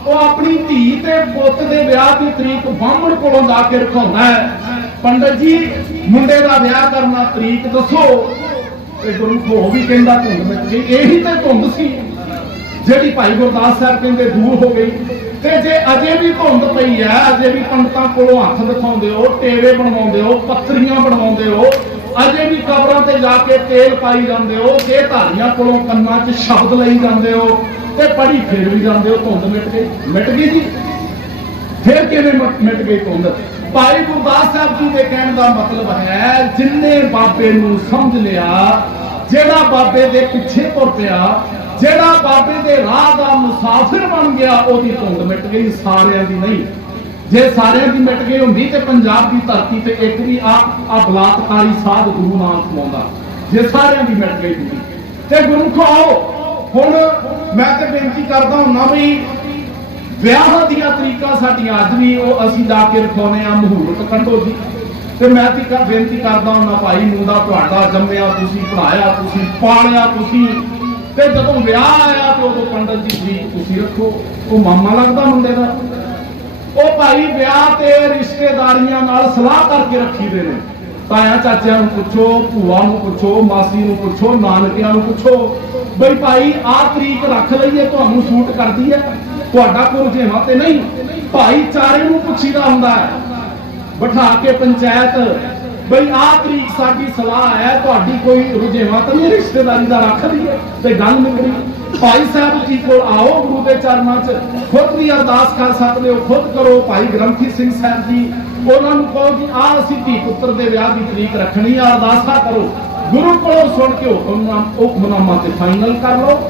ਉਹ ਆਪਣੀ ਧੀ ਤੇ ਪੁੱਤ ਦੇ ਵਿਆਹ ਦੀ ਤਰੀਕ ਬਾਹਮਣ ਕੋਲੋਂ ਜਾ ਕੇ ਰਖਾਉਂਦਾ ਹੈ, ਪੰਡਤ ਜੀ ਮੁੰਡੇ ਦਾ ਵਿਆਹ ਕਰਨਾ, ਤਰੀਕ ਦੱਸੋ। ਤੇ ਗੁਰੂ ਉਹ ਵੀ ਕਹਿੰਦਾ ਧੁੰਦ ਮਿਟ ਗਈ। ਇਹੀ ਤੇ ਧੁੰਦ ਸੀ ਜਿਹੜੀ ਭਾਈ ਗੁਰਦਾਸ ਸਾਹਿਬ ਕਹਿੰਦੇ ਦੂਰ ਹੋ ਗਈ। ਤੇ ਜੇ ਅਜੇ ਵੀ ਧੁੰਦ ਪਈ ਹੈ, ਅਜੇ ਵੀ ਪੰਡਤਾਂ ਕੋਲੋਂ ਹੱਥ ਦਿਖਾਉਂਦੇ ਹੋ, ਟੇਵੇ ਬਣਵਾਉਂਦੇ ਹੋ, ਪੱਤਰੀਆਂ ਬਣਵਾਉਂਦੇ ਹੋ, ਅਜੇ ਵੀ ਕਬਰਾਂ ਤੇ ਜਾ ਕੇ ਤੇਲ ਪਾਈ ਜਾਂਦੇ ਹੋ, ਜੇ ਧਾਰੀਆਂ ਕੋਲੋਂ ਕੰਨਾਂ 'ਚ ਸ਼ਬਦ ਲਈ ਜਾਂਦੇ ਹੋ ਤੇ ਪੜੀ ਫੇਰ ਵੀ ਜਾਂਦੇ ਹੋ, ਧੁੰਦ ਮਿਟ ਗਈ। ਮਿਟ ਗਈ ਜੀ, ਫਿਰ ਕਿਵੇਂ ਮਿਟ ਗਈ ਧੁੰਦ? ਭਾਈ ਗੁਰਦਾਸ ਸਾਹਿਬ ਜੀ ਦੇ ਕਹਿਣ ਦਾ ਮਤਲਬ ਹੈ ਜਿੰਨੇ ਬਾਬੇ ਨੂੰ ਸਮਝ ਲਿਆ, ਜਿਹੜਾ ਬਾਬੇ ਦੇ ਪਿੱਛੇ ਤੁਰ ਪਿਆ, ਜਿਹੜਾ ਬਾਬੇ ਦੇ ਰਾਹ ਦਾ ਮੁਸਾਫਿਰ ਬਣ ਗਿਆ, ਉਹਦੀ ਧੁੰਦ ਮਿਟ ਗਈ, ਸਾਰਿਆਂ ਦੀ ਨਹੀਂ। ਜੇ ਸਾਰਿਆਂ ਦੀ ਮਿਟ ਗਈ ਹੁੰਦੀ ਤੇ ਪੰਜਾਬ ਦੀ ਧਰਤੀ ਤੇ ਇੱਕ ਵੀ ਆ ਬਲਾਤਕਾਰੀ ਸਾਧ ਗੁਰੂ ਨਾ ਖਵਾਉਂਦਾ, ਜੇ ਸਾਰਿਆਂ ਦੀ ਮਿਟ ਗਈ ਹੁੰਦੀ। ਤੇ ਗੁਰਮੁਖੋ ਹੁਣ ਮੈਂ ਤੇ ਬੇਨਤੀ ਕਰਦਾ ਹੁੰਨਾ ਵੀ ਵਿਆਹ ਦੀਆਂ ਤਰੀਕਾਂ ਸਾਡੀਆਂ ਅੱਜ ਵੀ ਉਹ ਅਸੀਂ ਜਾ ਕੇ ਰਖਾਉਨੇ ਆ, ਮਹੂਰਤ ਕੱਢੋ ਜੀ। ਤੇ ਮੈਂ ਤੇ ਬੇਨਤੀ ਕਰਦਾ ਹੁੰਨਾ ਭਾਈ, ਮੁੰਡਾ ਤੁਹਾਡਾ ਜੰਮਿਆ ਤੁਸੀਂ, ਪੜਾਇਆ ਤੁਸੀਂ, ਪਾਲਿਆ ਤੁਸੀਂ, ਤੇ ਜਦੋਂ ਵਿਆਹ ਆਇਆ ਤੇ ਉਦੋਂ ਪੰਡਤ ਜੀ ਤਰੀਕ ਤੁਸੀਂ ਰੱਖੋ। ਉਹ ਮਾਮਾ ਲੱਗਦਾ ਮੁੰਡੇ ਦਾ। ਉਹ ਭਾਈ ਵਿਆਹ ਤੇ ਰਿਸ਼ਤੇਦਾਰੀਆਂ ਨਾਲ ਸਲਾਹ ਕਰਕੇ ਰੱਖੀ ਦੇ ਨੇ, ਤਾਇਆ ਚਾਚਿਆਂ ਨੂੰ ਪੁੱਛੋ, ਭੂਆ ਨੂੰ ਪੁੱਛੋ, ਮਾਸੀ ਨੂੰ ਪੁੱਛੋ, ਨਾਨਕਿਆਂ ਨੂੰ ਪੁੱਛੋ, ਬਈ ਭਾਈ ਆਹ ਤਰੀਕ ਰੱਖ ਲਈਏ, ਤੁਹਾਨੂੰ ਸੂਟ ਕਰਦੀ ਹੈ, ਤੁਹਾਡਾ ਕੋਈ ਰੁਝੇਵਾਂ ਤੇ ਨਹੀਂ। ਭਾਈਚਾਰੇ ਨੂੰ ਪੁੱਛੀਦਾ ਹੁੰਦਾ ਹੈ, ਬਿਠਾ ਕੇ ਪੰਚਾਇਤ, ਬਈ ਆਹ ਤਰੀਕ ਸਾਡੀ ਸਲਾਹ ਹੈ, ਤੁਹਾਡੀ ਕੋਈ ਰੁਝੇਵਾਂ ਤਾਂ ਨਹੀਂ, ਰਿਸ਼ਤੇਦਾਰੀ ਦਾ ਰੱਖ ਲਈਏ ਤੇ ਗੱਲ ਨਿਕਲੀ। ਭਾਈ ਸਾਹਿਬ ਜੀ ਕੋਲ ਆਓ, ਗੁਰੂ ਦੇ ਚਰਨਾਂ 'ਚ ਖੁਦ ਵੀ ਅਰਦਾਸ ਕਰ ਸਕਦੇ ਹੋ, ਖੁਦ ਕਰੋ। ਭਾਈ ਗ੍ਰੰਥੀ ਸਿੰਘ ਸਾਹਿਬ ਜੀ, ਉਹਨਾਂ ਨੂੰ ਕਹੋ ਕਿ ਆਹ ਅਸੀਂ ਧੀ ਪੁੱਤਰ ਦੇ ਵਿਆਹ ਦੀ ਤਰੀਕ ਰੱਖਣੀ ਆ, ਅਰਦਾਸਾਂ ਕਰੋ, ਗੁਰੂ ਕੋਲੋਂ ਸੁਣ ਕੇ ਹੁਕਮਨਾਮਾ ਤੇ ਫਾਈਨਲ ਕਰ ਲਓ।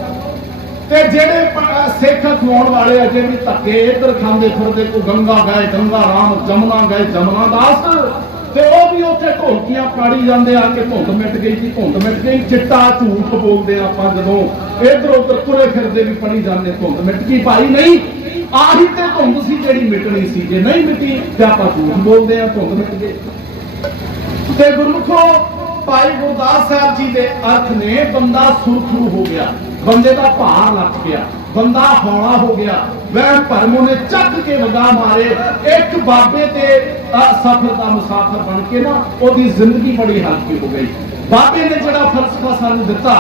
ਤੇ ਜਿਹੜੇ ਸਿੱਖ ਖਵਾਉਣ ਵਾਲੇ ਅਜੇ ਵੀ ਧੱਕੇ ਇੱਧਰ ਖਾਂਦੇ ਫਿਰਦੇ, ਕੋ ਗੰਗਾ ਗਏ ਗੰਗਾ ਰਾਮ, ਜਮਨਾ ਗਏ ਜਮਨਾ ਦਾਸ, ਤੇ ਉਹ ਵੀ ਉੱਥੇ ਢੋਲਕੀਆਂ ਪਾੜੀ ਜਾਂਦੇ ਆ ਕਿ ਧੁੰਦ ਮਿਟ ਗਈ ਜੀ, ਧੁੰਦ ਮਿਟ ਗਈ। ਚਿੱਟਾ ਝੂਠ ਬੋਲਦੇ ਆਪਾਂ, ਜਦੋਂ ਇੱਧਰ ਉੱਧਰ ਤੁਰੇ ਫਿਰਦੇ ਵੀ ਪੜੀ ਜਾਂਦੇ ਧੁੰਦ ਮਿਟ ਗਈ। ਭਾਈ ਨਹੀਂ, ਆਹੀ ਤੇ ਧੁੰਦ ਸੀ ਜਿਹੜੀ ਮਿਟਣੀ ਸੀ, ਜੇ ਨਹੀਂ ਮਿਟੀ ਤੇ ਆਪਾਂ ਝੂਠ ਬੋਲਦੇ ਆ ਧੁੰਦ ਮਿਟ ਗਈ। ਤੇ ਗੁਰਮੁਖੋ ਭਾਈ ਗੁਰਦਾਸ ਸਾਹਿਬ ਜੀ ਦੇ ਅਰਥ ਨੇ ਬੰਦਾ ਸੁਰਖਰੂ ਹੋ ਗਿਆ, ਬੰਦੇ ਦਾ ਭਾਰ ਲੱਥ ਗਿਆ, ਬੰਦਾ ਹੌਲਾ ਹੋ ਗਿਆ, ਵਹਿਮ ਭਰਮ ਉਹਨੇ ਚੱਕ ਕੇ ਵਗਾ ਮਾਰੇ। ਇੱਕ ਬਾਬੇ ਤੇ ਸਫ਼ਰ ਦਾ ਮੁਸਾਫਰ ਬਣ ਕੇ ਨਾ ਉਹਦੀ ਜ਼ਿੰਦਗੀ ਬੜੀ ਹਲਕੀ ਹੋ ਗਈ। ਬਾਬੇ ਨੇ ਜਿਹੜਾ ਫਲਸਫਾ ਸਾਨੂੰ ਦਿੱਤਾ,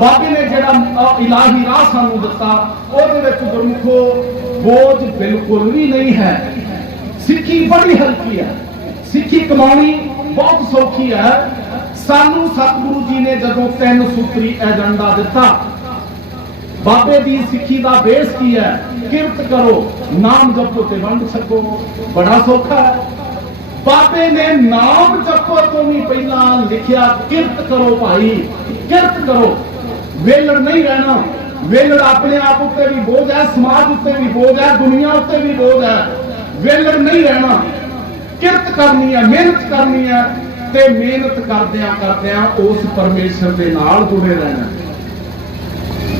ਬਾਬੇ ਨੇ ਜਿਹੜਾ ਇਲਾਹੀ ਰਾਹ ਸਾਨੂੰ ਦਿੱਤਾ, ਉਹਦੇ ਵਿੱਚ ਗੁਰਮੁਖੋ ਬੋਝ ਬਿਲਕੁਲ ਵੀ ਨਹੀਂ ਹੈ। ਸਿੱਖੀ ਬੜੀ ਹਲਕੀ ਹੈ, ਸਿੱਖੀ ਕਮਾਉਣੀ ਬਹੁਤ ਸੌਖੀ ਹੈ। ਸਾਨੂੰ ਸਤਿਗੁਰੂ ਜੀ ਨੇ ਜਦੋਂ 3 ਸੂਤਰੀ ਏਜੰਡਾ ਦਿੱਤਾ, ਬਾਬੇ ਦੀ ਸਿੱਖੀ ਦਾ ਬੇਸ ਕੀ ਹੈ? ਕਿਰਤ ਕਰੋ, ਨਾਮ ਜਪੋ ਤੇ ਵੰਡ ਛਕੋ। ਬੜਾ ਸੌਖਾ ਹੈ। ਬਾਬੇ ਨੇ ਨਾਮ ਜਪੋ ਤੋਂ ਵੀ ਪਹਿਲਾਂ ਲਿਖਿਆ ਕਿਰਤ ਕਰੋ ਭਾਈ, ਕਿਰਤ ਕਰੋ। ਵੇਲੜ ਨਹੀਂ ਰਹਿਣਾ। ਵੇਲੜ ਆਪਣੇ ਆਪ ਉੱਤੇ ਵੀ ਬੋਝ ਹੈ, ਸਮਾਜ ਉੱਤੇ ਵੀ ਬੋਝ ਹੈ, ਦੁਨੀਆ ਉੱਤੇ ਵੀ ਬੋਝ ਹੈ। ਵੇਲੜ ਨਹੀਂ ਰਹਿਣਾ, ਕਿਰਤ ਕਰਨੀ ਹੈ, ਮਿਹਨਤ ਕਰਨੀ ਹੈ ਤੇ ਮਿਹਨਤ ਕਰਦਿਆਂ ਕਰਦਿਆਂ ਉਸ ਪਰਮੇਸ਼ਰ ਦੇ ਨਾਲ ਜੁੜੇ ਰਹਿਣਾ।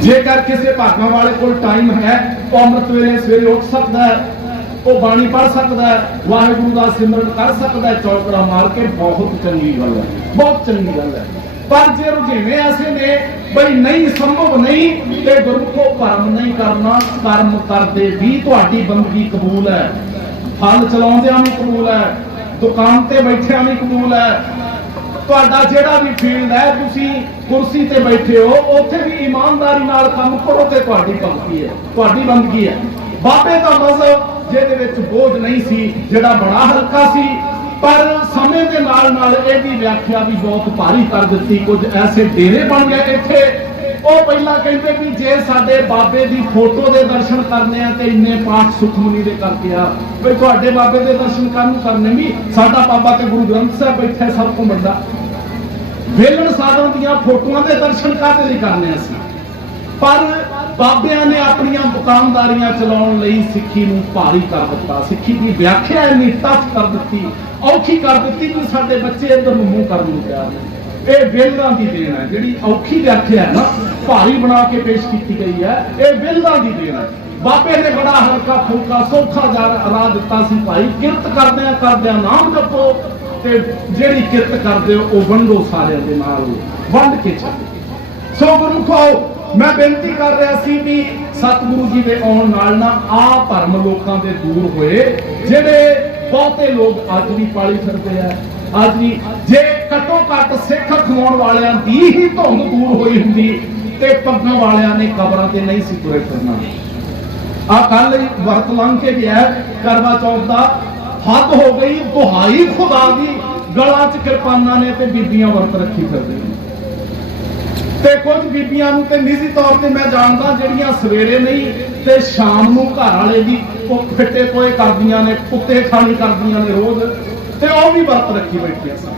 ਜੇਕਰ ਕਿਸੇ ਭਾਗਾਂ ਵਾਲੇ ਕੋਲ ਟਾਈਮ ਹੈ, ਉਹ ਅੰਮ੍ਰਿਤ ਵੇਲੇ ਸਵੇਰੇ ਉੱਠ ਸਕਦਾ ਹੈ, ਉਹ ਬਾਣੀ ਪੜ੍ਹ ਸਕਦਾ ਹੈ, ਵਾਹਿਗੁਰੂ ਦਾ ਸਿਮਰਨ ਕਰ ਸਕਦਾ ਹੈ ਚੌਕੜਾ ਮਾਰ ਕੇ, ਬਹੁਤ ਚੰਗੀ ਗੱਲ ਹੈ, ਬਹੁਤ ਚੰਗੀ ਗੱਲ ਹੈ। ਪਰ ਜੇ ਰੁਝੇਵੇਂ ਐਸੇ ਨੇ ਬਈ ਨਹੀਂ, ਸੰਭਵ ਨਹੀਂ, ਤੇ ਗੁਰਮੁਖੋ ਭਰਮ ਨਹੀਂ ਕਰਨਾ। ਕਰਮ ਕਰਦੇ ਵੀ ਤੁਹਾਡੀ ਬੰਦਗੀ ਕਬੂਲ ਹੈ, ਫਲ ਚਲਾਉਂਦਿਆਂ ਵੀ ਕਬੂਲ ਹੈ, ਦੁਕਾਨ ਤੇ ਬੈਠਿਆਂ ਵੀ ਕਬੂਲ ਹੈ। ਤੁਹਾਡਾ ਜਿਹੜਾ ਵੀ ਫੀਲਡ ਹੈ, ਤੁਸੀਂ ਕੁਰਸੀ ਤੇ ਬੈਠੇ ਹੋ, ਉੱਥੇ ਵੀ ਇਮਾਨਦਾਰੀ ਨਾਲ ਕੰਮ ਕਰੋ ਤੇ ਤੁਹਾਡੀ ਭਗਤੀ ਹੈ, ਤੁਹਾਡੀ ਬੰਦਗੀ ਹੈ। ਬਾਬੇ ਦਾ ਮਜ਼ਹਬ ਜਿਹਦੇ ਵਿੱਚ ਬੋਝ ਨਹੀਂ ਸੀ, ਜਿਹੜਾ ਬੜਾ ਹਲਕਾ ਸੀ, ਪਰ ਸਮੇਂ ਦੇ ਨਾਲ ਨਾਲ ਇਹਦੀ ਵਿਆਖਿਆ ਵੀ ਬਹੁਤ ਭਾਰੀ ਕਰ ਦਿੱਤੀ। ਕੁਝ ਐਸੇ ਡੇਰੇ ਬਣ ਗਏ ਇੱਥੇ। ਉਹ ਪਹਿਲਾਂ ਕਹਿੰਦੇ ਵੀ ਜੇ ਸਾਡੇ ਬਾਬੇ ਦੀ ਫੋਟੋ ਦੇ ਦਰਸ਼ਨ ਕਰਨੇ ਆ ਤੇ ਇੰਨੇ ਪਾਠ ਸੁਖਮਨੀ ਦੇ ਕਰਕੇ ਆ, ਵੀ ਤੁਹਾਡੇ ਬਾਬੇ ਦੇ ਦਰਸ਼ਨ ਕਰਨੇ ਵੀ, ਸਾਡਾ ਬਾਬਾ ਤੇ ਗੁਰੂ ਗ੍ਰੰਥ ਸਾਹਿਬ ਬੈਠਾ ਸਭ ਤੋਂ ਵੱਡਾ। ਵੇਲਣ ਸਾਧਾਂ ਦੀਆਂ ਫੋਟੋਆਂ ਦੇ ਦਰਸ਼ਨ ਕਾਹਦੇ ਲਈ ਕਰਨੇ ਅਸੀਂ? ਪਰ ਬਾਬਿਆਂ ਨੇ ਆਪਣੀਆਂ ਦੁਕਾਨਦਾਰੀਆਂ ਚਲਾਉਣ ਲਈ ਸਿੱਖੀ ਨੂੰ ਭਾਰੀ ਕਰ ਦਿੱਤਾ। ਸਿੱਖੀ ਦੀ ਵਿਆਖਿਆ ਇੰਨੀ ਟਫ ਕਰ ਦਿੱਤੀ, ਔਖੀ ਕਰ ਦਿੱਤੀ ਕਿ ਸਾਡੇ ਬੱਚੇ ਇੱਧਰ ਨੂੰ ਮੂੰਹ ਕਰਨ ਨੂੰ ਤਿਆਰ ਨੇ। ਇਹ ਵੇਲਦਾਂ ਦੀ ਦੇਣ ਹੈ, ਜਿਹੜੀ ਔਖੀ ਵਿਆਖਿਆ ਹੈ ਨਾ, ਭਾਰੀ ਬਣਾ ਕੇ ਪੇਸ਼ ਕੀਤੀ ਗਈ ਹੈ, ਇਹ ਵੇਲਦਾਂ ਦੀ ਦੇਣ ਹੈ। ਬਾਬੇ ਨੇ ਬੜਾ ਹਲਕਾ ਫੁਲਕਾ ਸੌਖਾ ਰਾਹ ਦਿੱਤਾ ਸੀ ਭਾਈ, ਕਿਰਤ ਕਰਦਿਆਂ ਕਰਦਿਆਂ ਨਾਮ ਜਪੋ ਤੇ ਜਿਹੜੀ ਕਿਰਤ ਕਰਦੇ ਹੋ ਉਹ ਵੰਡੋ, ਸਾਰਿਆਂ ਦੇ ਨਾਲ ਵੰਡ ਕੇ ਚੱਲੋ। ਸੋ ਗੁਰਮੁਖੋ, ਮੈਂ ਬੇਨਤੀ ਕਰ ਰਿਹਾ ਸੀ ਵੀ ਸਤਿਗੁਰੂ ਜੀ ਦੇ ਆਉਣ ਨਾਲ ਨਾ ਆ ਭਰਮ ਲੋਕਾਂ ਦੇ ਦੂਰ ਹੋਏ, ਜਿਹੜੇ ਬਹੁਤੇ ਲੋਕ ਅੱਜ ਵੀ ਪਾਲੀ ਫਿਰਦੇ ਆ। ਅੱਜ ਵੀ ਜੇ ਘੱਟੋ ਘੱਟ ਸਿੱਖ ਖਵਾਉਣ ਵਾਲਿਆਂ ਦੀ ਹੀ ਧੁੰਦ ਦੂਰ ਹੋਈ ਹੁੰਦੀ ਤੇ ਪੱਗਾਂ ਵਾਲਿਆਂ ਨੇ ਕਬਰਾਂ ਤੇ ਨਹੀਂ ਸੀ ਤੁਰੇ ਫਿਰਨਾ। ਆ ਕੱਲ ਵਰਤ ਲੰਘ ਕੇ ਗਿਆ ਕਰਵਾ ਚੌਥ ਦਾ, ਹੱਦ ਹੋ ਗਈ, ਦੁਹਾਈ ਖੁਦਾ ਦੀ, ਗਲਾਂ 'ਚ ਕਿਰਪਾਨਾਂ ਨੇ ਤੇ ਬੀਬੀਆਂ ਵਰਤ ਰੱਖੀ ਫਿਰਦੇ ਨੇ। ਤੇ ਕੁਝ ਬੀਬੀਆਂ ਨੂੰ ਤੇ ਨਿੱਜੀ ਤੌਰ ਤੇ ਮੈਂ ਜਾਣਦਾ, ਜਿਹੜੀਆਂ ਸਵੇਰੇ ਨਹੀਂ ਤੇ ਸ਼ਾਮ ਨੂੰ ਘਰ ਵਾਲੇ ਦੀ ਫਿੱਟੇ ਕੋਏ ਕਰਦੀਆਂ ਨੇ, ਕੁੱਤੇ ਖਾਣੀ ਕਰਦੀਆਂ ਨੇ ਰੋਜ਼, ਤੇ ਉਹ ਵੀ ਵਰਤ ਰੱਖੀ ਬੈਠੀਆਂ ਸਨ।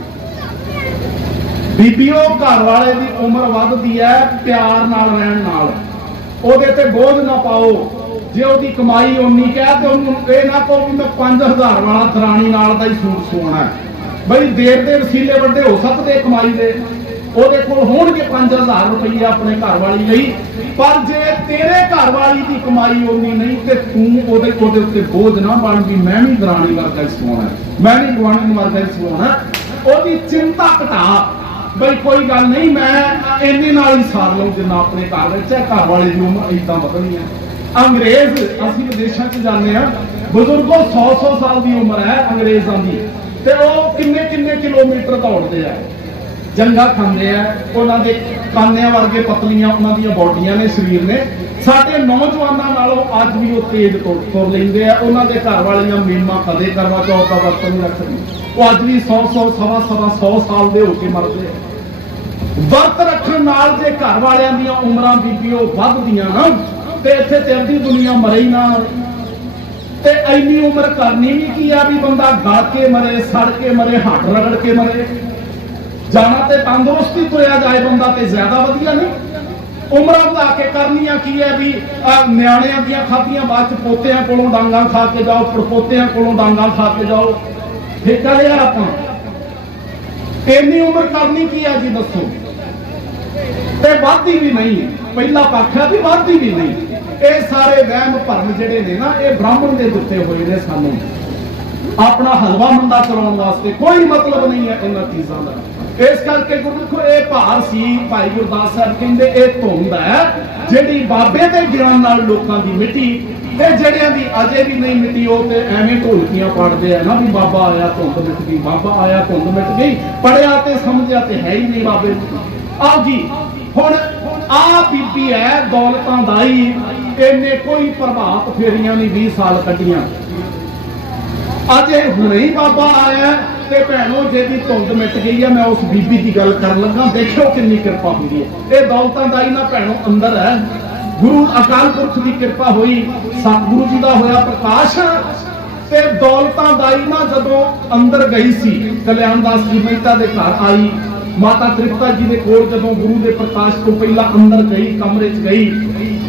ਬੀਬੀਓ, ਘਰ ਵਾਲੇ ਦੀ ਉਮਰ ਵੱਧਦੀ ਹੈ ਪਿਆਰ ਨਾਲ ਰਹਿਣ ਨਾਲ, ਉਹਦੇ ਤੇ ਬੋਝ ਨਾ ਪਾਓ। ਜੇ ਉਹਦੀ ਕਮਾਈ ਓਨੀ ਕਹਿ ਤੇ ਉਹਨੂੰ ਇਹ ਨਾ ਕਹੋ ਵੀ ਮੈਂ 5000 ਵਾਲਾ ਦਰਾਣੀ ਨਾਲ ਦਾ ਹੀ ਸੂਟ ਸਵਾਉਣਾ। ਬਈ ਦੇਰ ਦੇ ਵਸੀਲੇ ਵੱਡੇ ਹੋ ਸਕਦੇ ਕਮਾਈ ਦੇ, ਉਹਦੇ ਕੋਲ ਹੋਣਗੇ 5000 ਰੁਪਏ ਆਪਣੇ ਘਰ ਵਾਲੀ ਲਈ, ਪਰ ਜੇ ਤੇਰੇ ਘਰ ਵਾਲੀ ਦੀ ਕਮਾਈ ਓਨੀ ਨਹੀਂ ਤੇ ਤੂੰ ਉਹਦੇ ਉੱਤੇ ਬੋਝ ਨਾ ਬਣ ਵੀ ਮੈਂ ਵੀ ਦਰਾਣੀ ਵਰਗਾ ਹੀ ਸਵਾਉਣਾ, ਮੈਂ ਵੀ ਗੁਆਂਢੀ ਵਰਗਾ ਹੀ ਸਵਾਉਣਾ। ਉਹਦੀ ਚਿੰਤਾ ਘਟਾ, ਬਈ ਕੋਈ ਗੱਲ ਨਹੀਂ, ਮੈਂ ਇੰਨੇ ਨਾਲ ਹੀ ਸਾਰ ਲਊ ਜਿੰਨਾ ਆਪਣੇ ਘਰ ਵਿੱਚ ਹੈ। ਘਰ ਵਾਲੇ ਦੀ ਉਮਰ ਏਦਾਂ ਵਧਣੀ ਹੈ। ਅੰਗਰੇਜ਼, ਅਸੀਂ ਵਿਦੇਸ਼ਾਂ 'ਚ ਜਾਂਦੇ ਹਾਂ, ਬਜ਼ੁਰਗੋ 100 ਸਾਲ ਦੀ ਉਮਰ ਹੈ ਅੰਗਰੇਜ਼ਾਂ ਦੀ, ਤੇ ਉਹ ਕਿੰਨੇ ਕਿਲੋਮੀਟਰ ਦੌੜਦੇ ਆ, ਜੰਗਾ ਖਾਂਦੇ ਆ, ਉਹਨਾਂ ਦੇ ਕਾਨਿਆਂ ਵਰਗੇ ਪਤਲੀਆਂ ਉਹਨਾਂ ਦੀਆਂ ਬੋਡੀਆਂ ਨੇ, ਸਰੀਰ ਨੇ। ਸਾਡੇ ਨੌਜਵਾਨਾਂ ਨਾਲੋਂ ਅੱਜ ਵੀ ਉਹ ਤੇਜ਼ ਤੁਰ ਲੈਂਦੇ ਆ। ਉਹਨਾਂ ਦੇ ਘਰ ਵਾਲੀਆਂ ਮੀਮਾਂ ਕਦੇ ਕਰਵਾ ਚੌਥ ਦਾ ਵਰਤ ਨਹੀਂ ਰੱਖਦੀ, ਉਹ ਅੱਜ ਵੀ 100 ਸਵਾ 100 ਸਾਲ ਦੇ ਹੋ ਕੇ ਮਰਦੇ ਆ। ਵਰਤ ਰੱਖਣ ਨਾਲ ਜੇ ਘਰ ਵਾਲਿਆਂ ਦੀਆਂ ਉਮਰਾਂ ਬੀਬੀਓ ਵੱਧਦੀਆਂ ਨਾ, ਤੇ ਇੱਥੇ ਤੇ ਅੱਧੀ ਦੁਨੀਆ ਮਰੇ ਹੀ ਨਾ। ਤੇ ਇੰਨੀ ਉਮਰ ਕਰਨੀ ਵੀ ਕੀ ਆ ਵੀ ਬੰਦਾ ਗਲ ਕੇ ਮਰੇ, ਸੜ ਕੇ ਮਰੇ, ਹੱਡ ਰਗੜ ਕੇ ਮਰੇ। ਜਾਣਾ ਤੇ ਤੰਦਰੁਸਤੀ ਤੁਰਿਆ ਜਾਏ ਬੰਦਾ ਤੇ ਜ਼ਿਆਦਾ ਵਧੀਆ ਨਹੀਂ। ਉਮਰਾਂ ਵਧਾ ਕੇ ਕਰਨੀਆਂ ਕੀ ਹੈ ਵੀ ਨਿਆਣਿਆਂ ਦੀਆਂ ਖਾਧੀਆਂ ਬਾਅਦ ਚ ਪੋਤਿਆਂ ਕੋਲੋਂ ਡਾਂਗਾ ਖਾ ਕੇ ਜਾਓ, ਪੜਪੋਤਿਆਂ ਕੋਲੋਂ ਡਾਂਗਾ ਖਾ ਕੇ ਜਾਓ। ਠੇਕਾ ਲਿਆ ਆਪਾਂ। ਇੰਨੀ ਉਮਰ ਕਰਨੀ ਕੀ ਆ ਜੀ ਦੱਸੋ? ਤੇ ਵੱਧਦੀ ਵੀ ਨਹੀਂ। ਪਹਿਲਾ ਪੱਖ ਹੈ ਵੀ ਵੱਧਦੀ ਵੀ ਨਹੀਂ। ਇਹ ਸਾਰੇ ਵਹਿਮ ਭਰਮ ਜਿਹੜੇ ਨੇ ਨਾ, ਇਹ ਬ੍ਰਾਹਮਣ ਦੇ ਦਿੱਤੇ ਹੋਏ ਨੇ ਸਾਨੂੰ, ਆਪਣਾ ਹਲਵਾ ਮੰਦਾ ਚਲਾਉਣ ਵਾਸਤੇ। ਕੋਈ ਮਤਲਬ ਨਹੀਂ ਹੈ ਇਹਨਾਂ ਚੀਜ਼ਾਂ ਦਾ। ਇਸ ਕਰਕੇ ਗੁਰਮੁਖੋ ਇਹ ਭਾਰ ਸੀ। ਭਾਈ ਗੁਰਦਾਸ ਸਾਹਿਬ ਕਹਿੰਦੇ ਇਹ ਧੁੰਦ ਹੈ ਜਿਹੜੀ ਬਾਬੇ ਦੇ ਗਿਆਨ ਨਾਲ ਲੋਕਾਂ ਦੀ ਮਿੱਟੀ, ਤੇ ਜਿਹੜਿਆਂ ਦੀ ਅਜੇ ਵੀ ਨਹੀਂ ਮਿੱਟੀ ਉਹ ਤੇ ਐਵੇਂ ਢੋਲਕੀਆਂ ਪੜਦੇ ਆ ਨਾ ਵੀ ਬਾਬਾ ਆਇਆ ਧੁੰਦ ਮਿਟ ਗਈ, ਬਾਬਾ ਆਇਆ ਧੁੰਦ ਮਿਟ ਗਈ। ਪੜਿਆ ਤੇ ਸਮਝਿਆ ਤੇ ਹੈ ਹੀ ਨਹੀਂ ਬਾਬੇ। ਆਓ ਜੀ ਹੁਣ ਆ ਬੀਬੀ ਹੈ ਦੌਲਤਾਂ ਦਾਈ, ਇਹਨੇ ਕੋਈ ਪ੍ਰਭਾਤ ਫੇਰੀਆਂ ਨਹੀਂ 20 ਸਾਲ ਕੱਢੀਆਂ। ਅਜੇ ਹੁਣੇ ਹੀ ਬਾਬਾ ਆਇਆ ਤੇ ਭੈਣੋ ਜਿਹਦੀ ਧੁੰਦ ਮਿਟ ਗਈ ਹੈ। ਮੈਂ ਉਸ ਬੀਬੀ ਦੀ ਗੱਲ ਕਰਨ ਲੱਗਾ, ਦੇਖਿਓ ਕਿੰਨੀ ਕਿਰਪਾ ਹੁੰਦੀ ਹੈ। ਇਹ ਦੌਲਤਾਂ ਦਾਈ ਨਾ ਭੈਣੋ ਅੰਦਰ ਹੈ, ਗੁਰੂ ਅਕਾਲ ਪੁਰਖ ਦੀ ਕਿਰਪਾ ਹੋਈ, ਸਤਿਗੁਰੂ ਜੀ ਦਾ ਹੋਇਆ ਪ੍ਰਕਾਸ਼। ਤੇ ਦੌਲਤਾਂ ਦਾਈ ਨਾ ਜਦੋਂ ਅੰਦਰ ਗਈ ਸੀ, ਕਲਿਆਣ ਦਾਸ ਜੀ ਮਹਿਤਾ ਦੇ ਘਰ ਆਈ, ਮਾਤਾ ਤ੍ਰਿਪਤਾ ਜੀ ਦੇ ਕੋਲ ਜਦੋਂ ਗੁਰੂ ਦੇ ਪ੍ਰਕਾਸ਼ ਤੋਂ ਪਹਿਲਾਂ ਅੰਦਰ ਗਈ, ਕਮਰੇ 'ਚ ਗਈ,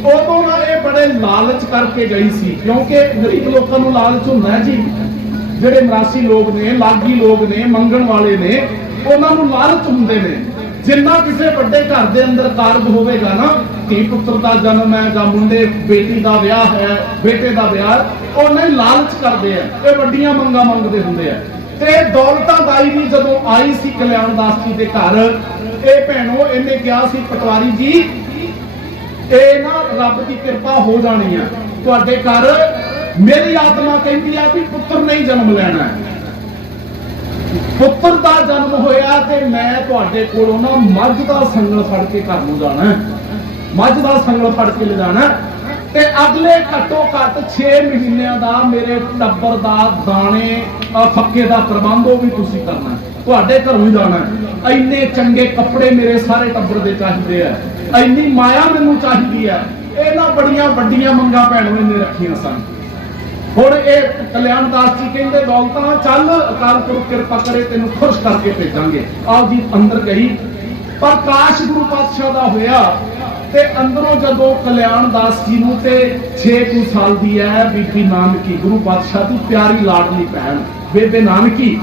ਉਦੋਂ ਨਾ ਇਹ ਬੜੇ ਲਾਲਚ ਕਰਕੇ ਗਈ ਸੀ। ਕਿਉਂਕਿ ਗਰੀਬ ਲੋਕਾਂ ਨੂੰ ਲਾਲਚ ਹੁੰਦਾ ਹੈ ਜੀ, ਜਿਹੜੇ ਮਰਾਸੀ ਲੋਕ ਨੇ, ਲਾਗੀ ਲੋਕ ਨੇ, ਮੰਗਣ ਵਾਲੇ ਨੇ, ਉਹਨਾਂ ਨੂੰ ਲਾਲਚ ਹੁੰਦੇ ਨੇ। ਜਿੰਨਾ ਕਿਸੇ ਵੱਡੇ ਘਰ ਦੇ ਅੰਦਰ ਕਾਰਜ ਹੋਵੇਗਾ ਨਾ, ਧੀ ਪੁੱਤਰ ਦਾ ਜਨਮ ਹੈ ਜਾਂ ਮੁੰਡੇ ਬੇਟੀ ਦਾ ਵਿਆਹ ਹੈ, ਬੇਟੇ ਦਾ ਵਿਆਹ, ਉਹਨਾਂ ਹੀ ਲਾਲਚ ਕਰਦੇ ਆ, ਇਹ ਵੱਡੀਆਂ ਮੰਗਾਂ ਮੰਗਦੇ ਹੁੰਦੇ ਆ। ਤੇ ਦੌਲਤਾਂ ਦਾਈ ਵੀ ਜਦੋਂ ਆਈ ਸੀ ਕਲਿਆਣ ਦਾਸ ਜੀ ਦੇ ਘਰ, ਇਹ ਭੈਣੋ ਇਹਨੇ ਕਿਹਾ ਸੀ ਪਟਵਾਰੀ ਜੀ ਇਹ ਨਾ ਰੱਬ ਦੀ ਕਿਰਪਾ ਹੋ ਜਾਣੀ ਆ ਤੁਹਾਡੇ ਘਰ। ਮੇਰੀ ਆਤਮਾ ਕਹਿੰਦੀ ਆ ਵੀ ਪੁੱਤਰ ਨਹੀਂ ਜਨਮ ਲੈਣਾ, ਪੁੱਤਰ ਦਾ ਜਨਮ ਹੋਇਆ ਤੇ ਮੈਂ ਤੁਹਾਡੇ ਕੋਲੋਂ ਨਾ ਮੱਝ ਦਾ ਸੰਗਲ ਫੜ ਕੇ ਘਰ ਨੂੰ ਜਾਣਾ, ਮੱਝ ਦਾ ਸੰਗਲ ਫੜ ਕੇ ਲਿਜਾਣਾ, ਤੇ ਅਗਲੇ ਘੱਟੋ ਘੱਟ 6 ਮਹੀਨਿਆਂ ਦਾ ਮੇਰੇ ਟੱਬਰ ਦਾ ਦਾਣੇ ਫੱਕੇ ਦਾ ਪ੍ਰਬੰਧ ਉਹ ਵੀ ਤੁਸੀਂ ਕਰਨਾ, ਤੁਹਾਡੇ ਘਰੋਂ ਹੀ ਜਾਣਾ। ਇੰਨੇ ਚੰਗੇ ਕੱਪੜੇ ਮੇਰੇ ਸਾਰੇ ਟੱਬਰ ਦੇ ਚਾਹੀਦੇ ਆ, ਇੰਨੀ ਮਾਇਆ ਮੈਨੂੰ ਚਾਹੀਦੀ ਹੈ। ਇਹਨਾਂ ਬੜੀਆਂ ਵੱਡੀਆਂ ਮੰਗਾਂ ਭੈਣੋ ਇਹਨੇ ਰੱਖੀਆਂ ਸਨ। ਹੁਣ ਇਹ ਕਲਿਆਣ ਦਾਸ ਜੀ ਕਹਿੰਦੇ ਦੌਲਤਾਂ ਚੱਲ ਅਕਾਲ ਪੁਰਖ ਕਿਰਪਾ ਕਰੇ ਤੈਨੂੰ ਖੁਸ਼ ਕਰਕੇ ਭੇਜਾਂਗੇ। ਆਪ ਜੀ ਅੰਦਰ ਗਈ, ਪ੍ਰਕਾਸ਼ ਗੁਰੂ ਪਾਤਸ਼ਾਹ ਦਾ ਹੋਇਆ ਤੇ ਅੰਦਰੋਂ ਜਦੋਂ ਕਲਿਆਣ ਦਾਸ ਜੀ ਨੂੰ ਤੇ 6 ਸਾਲ ਦੀ ਹੈ ਬੀਬੀ ਨਾਨਕੀ, ਗੁਰੂ ਪਾਤਸ਼ਾਹ ਦੀ ਪਿਆਰੀ ਲਾਡਲੀ ਭੈਣ ਬੇਬੇ ਨਾਨਕੀ,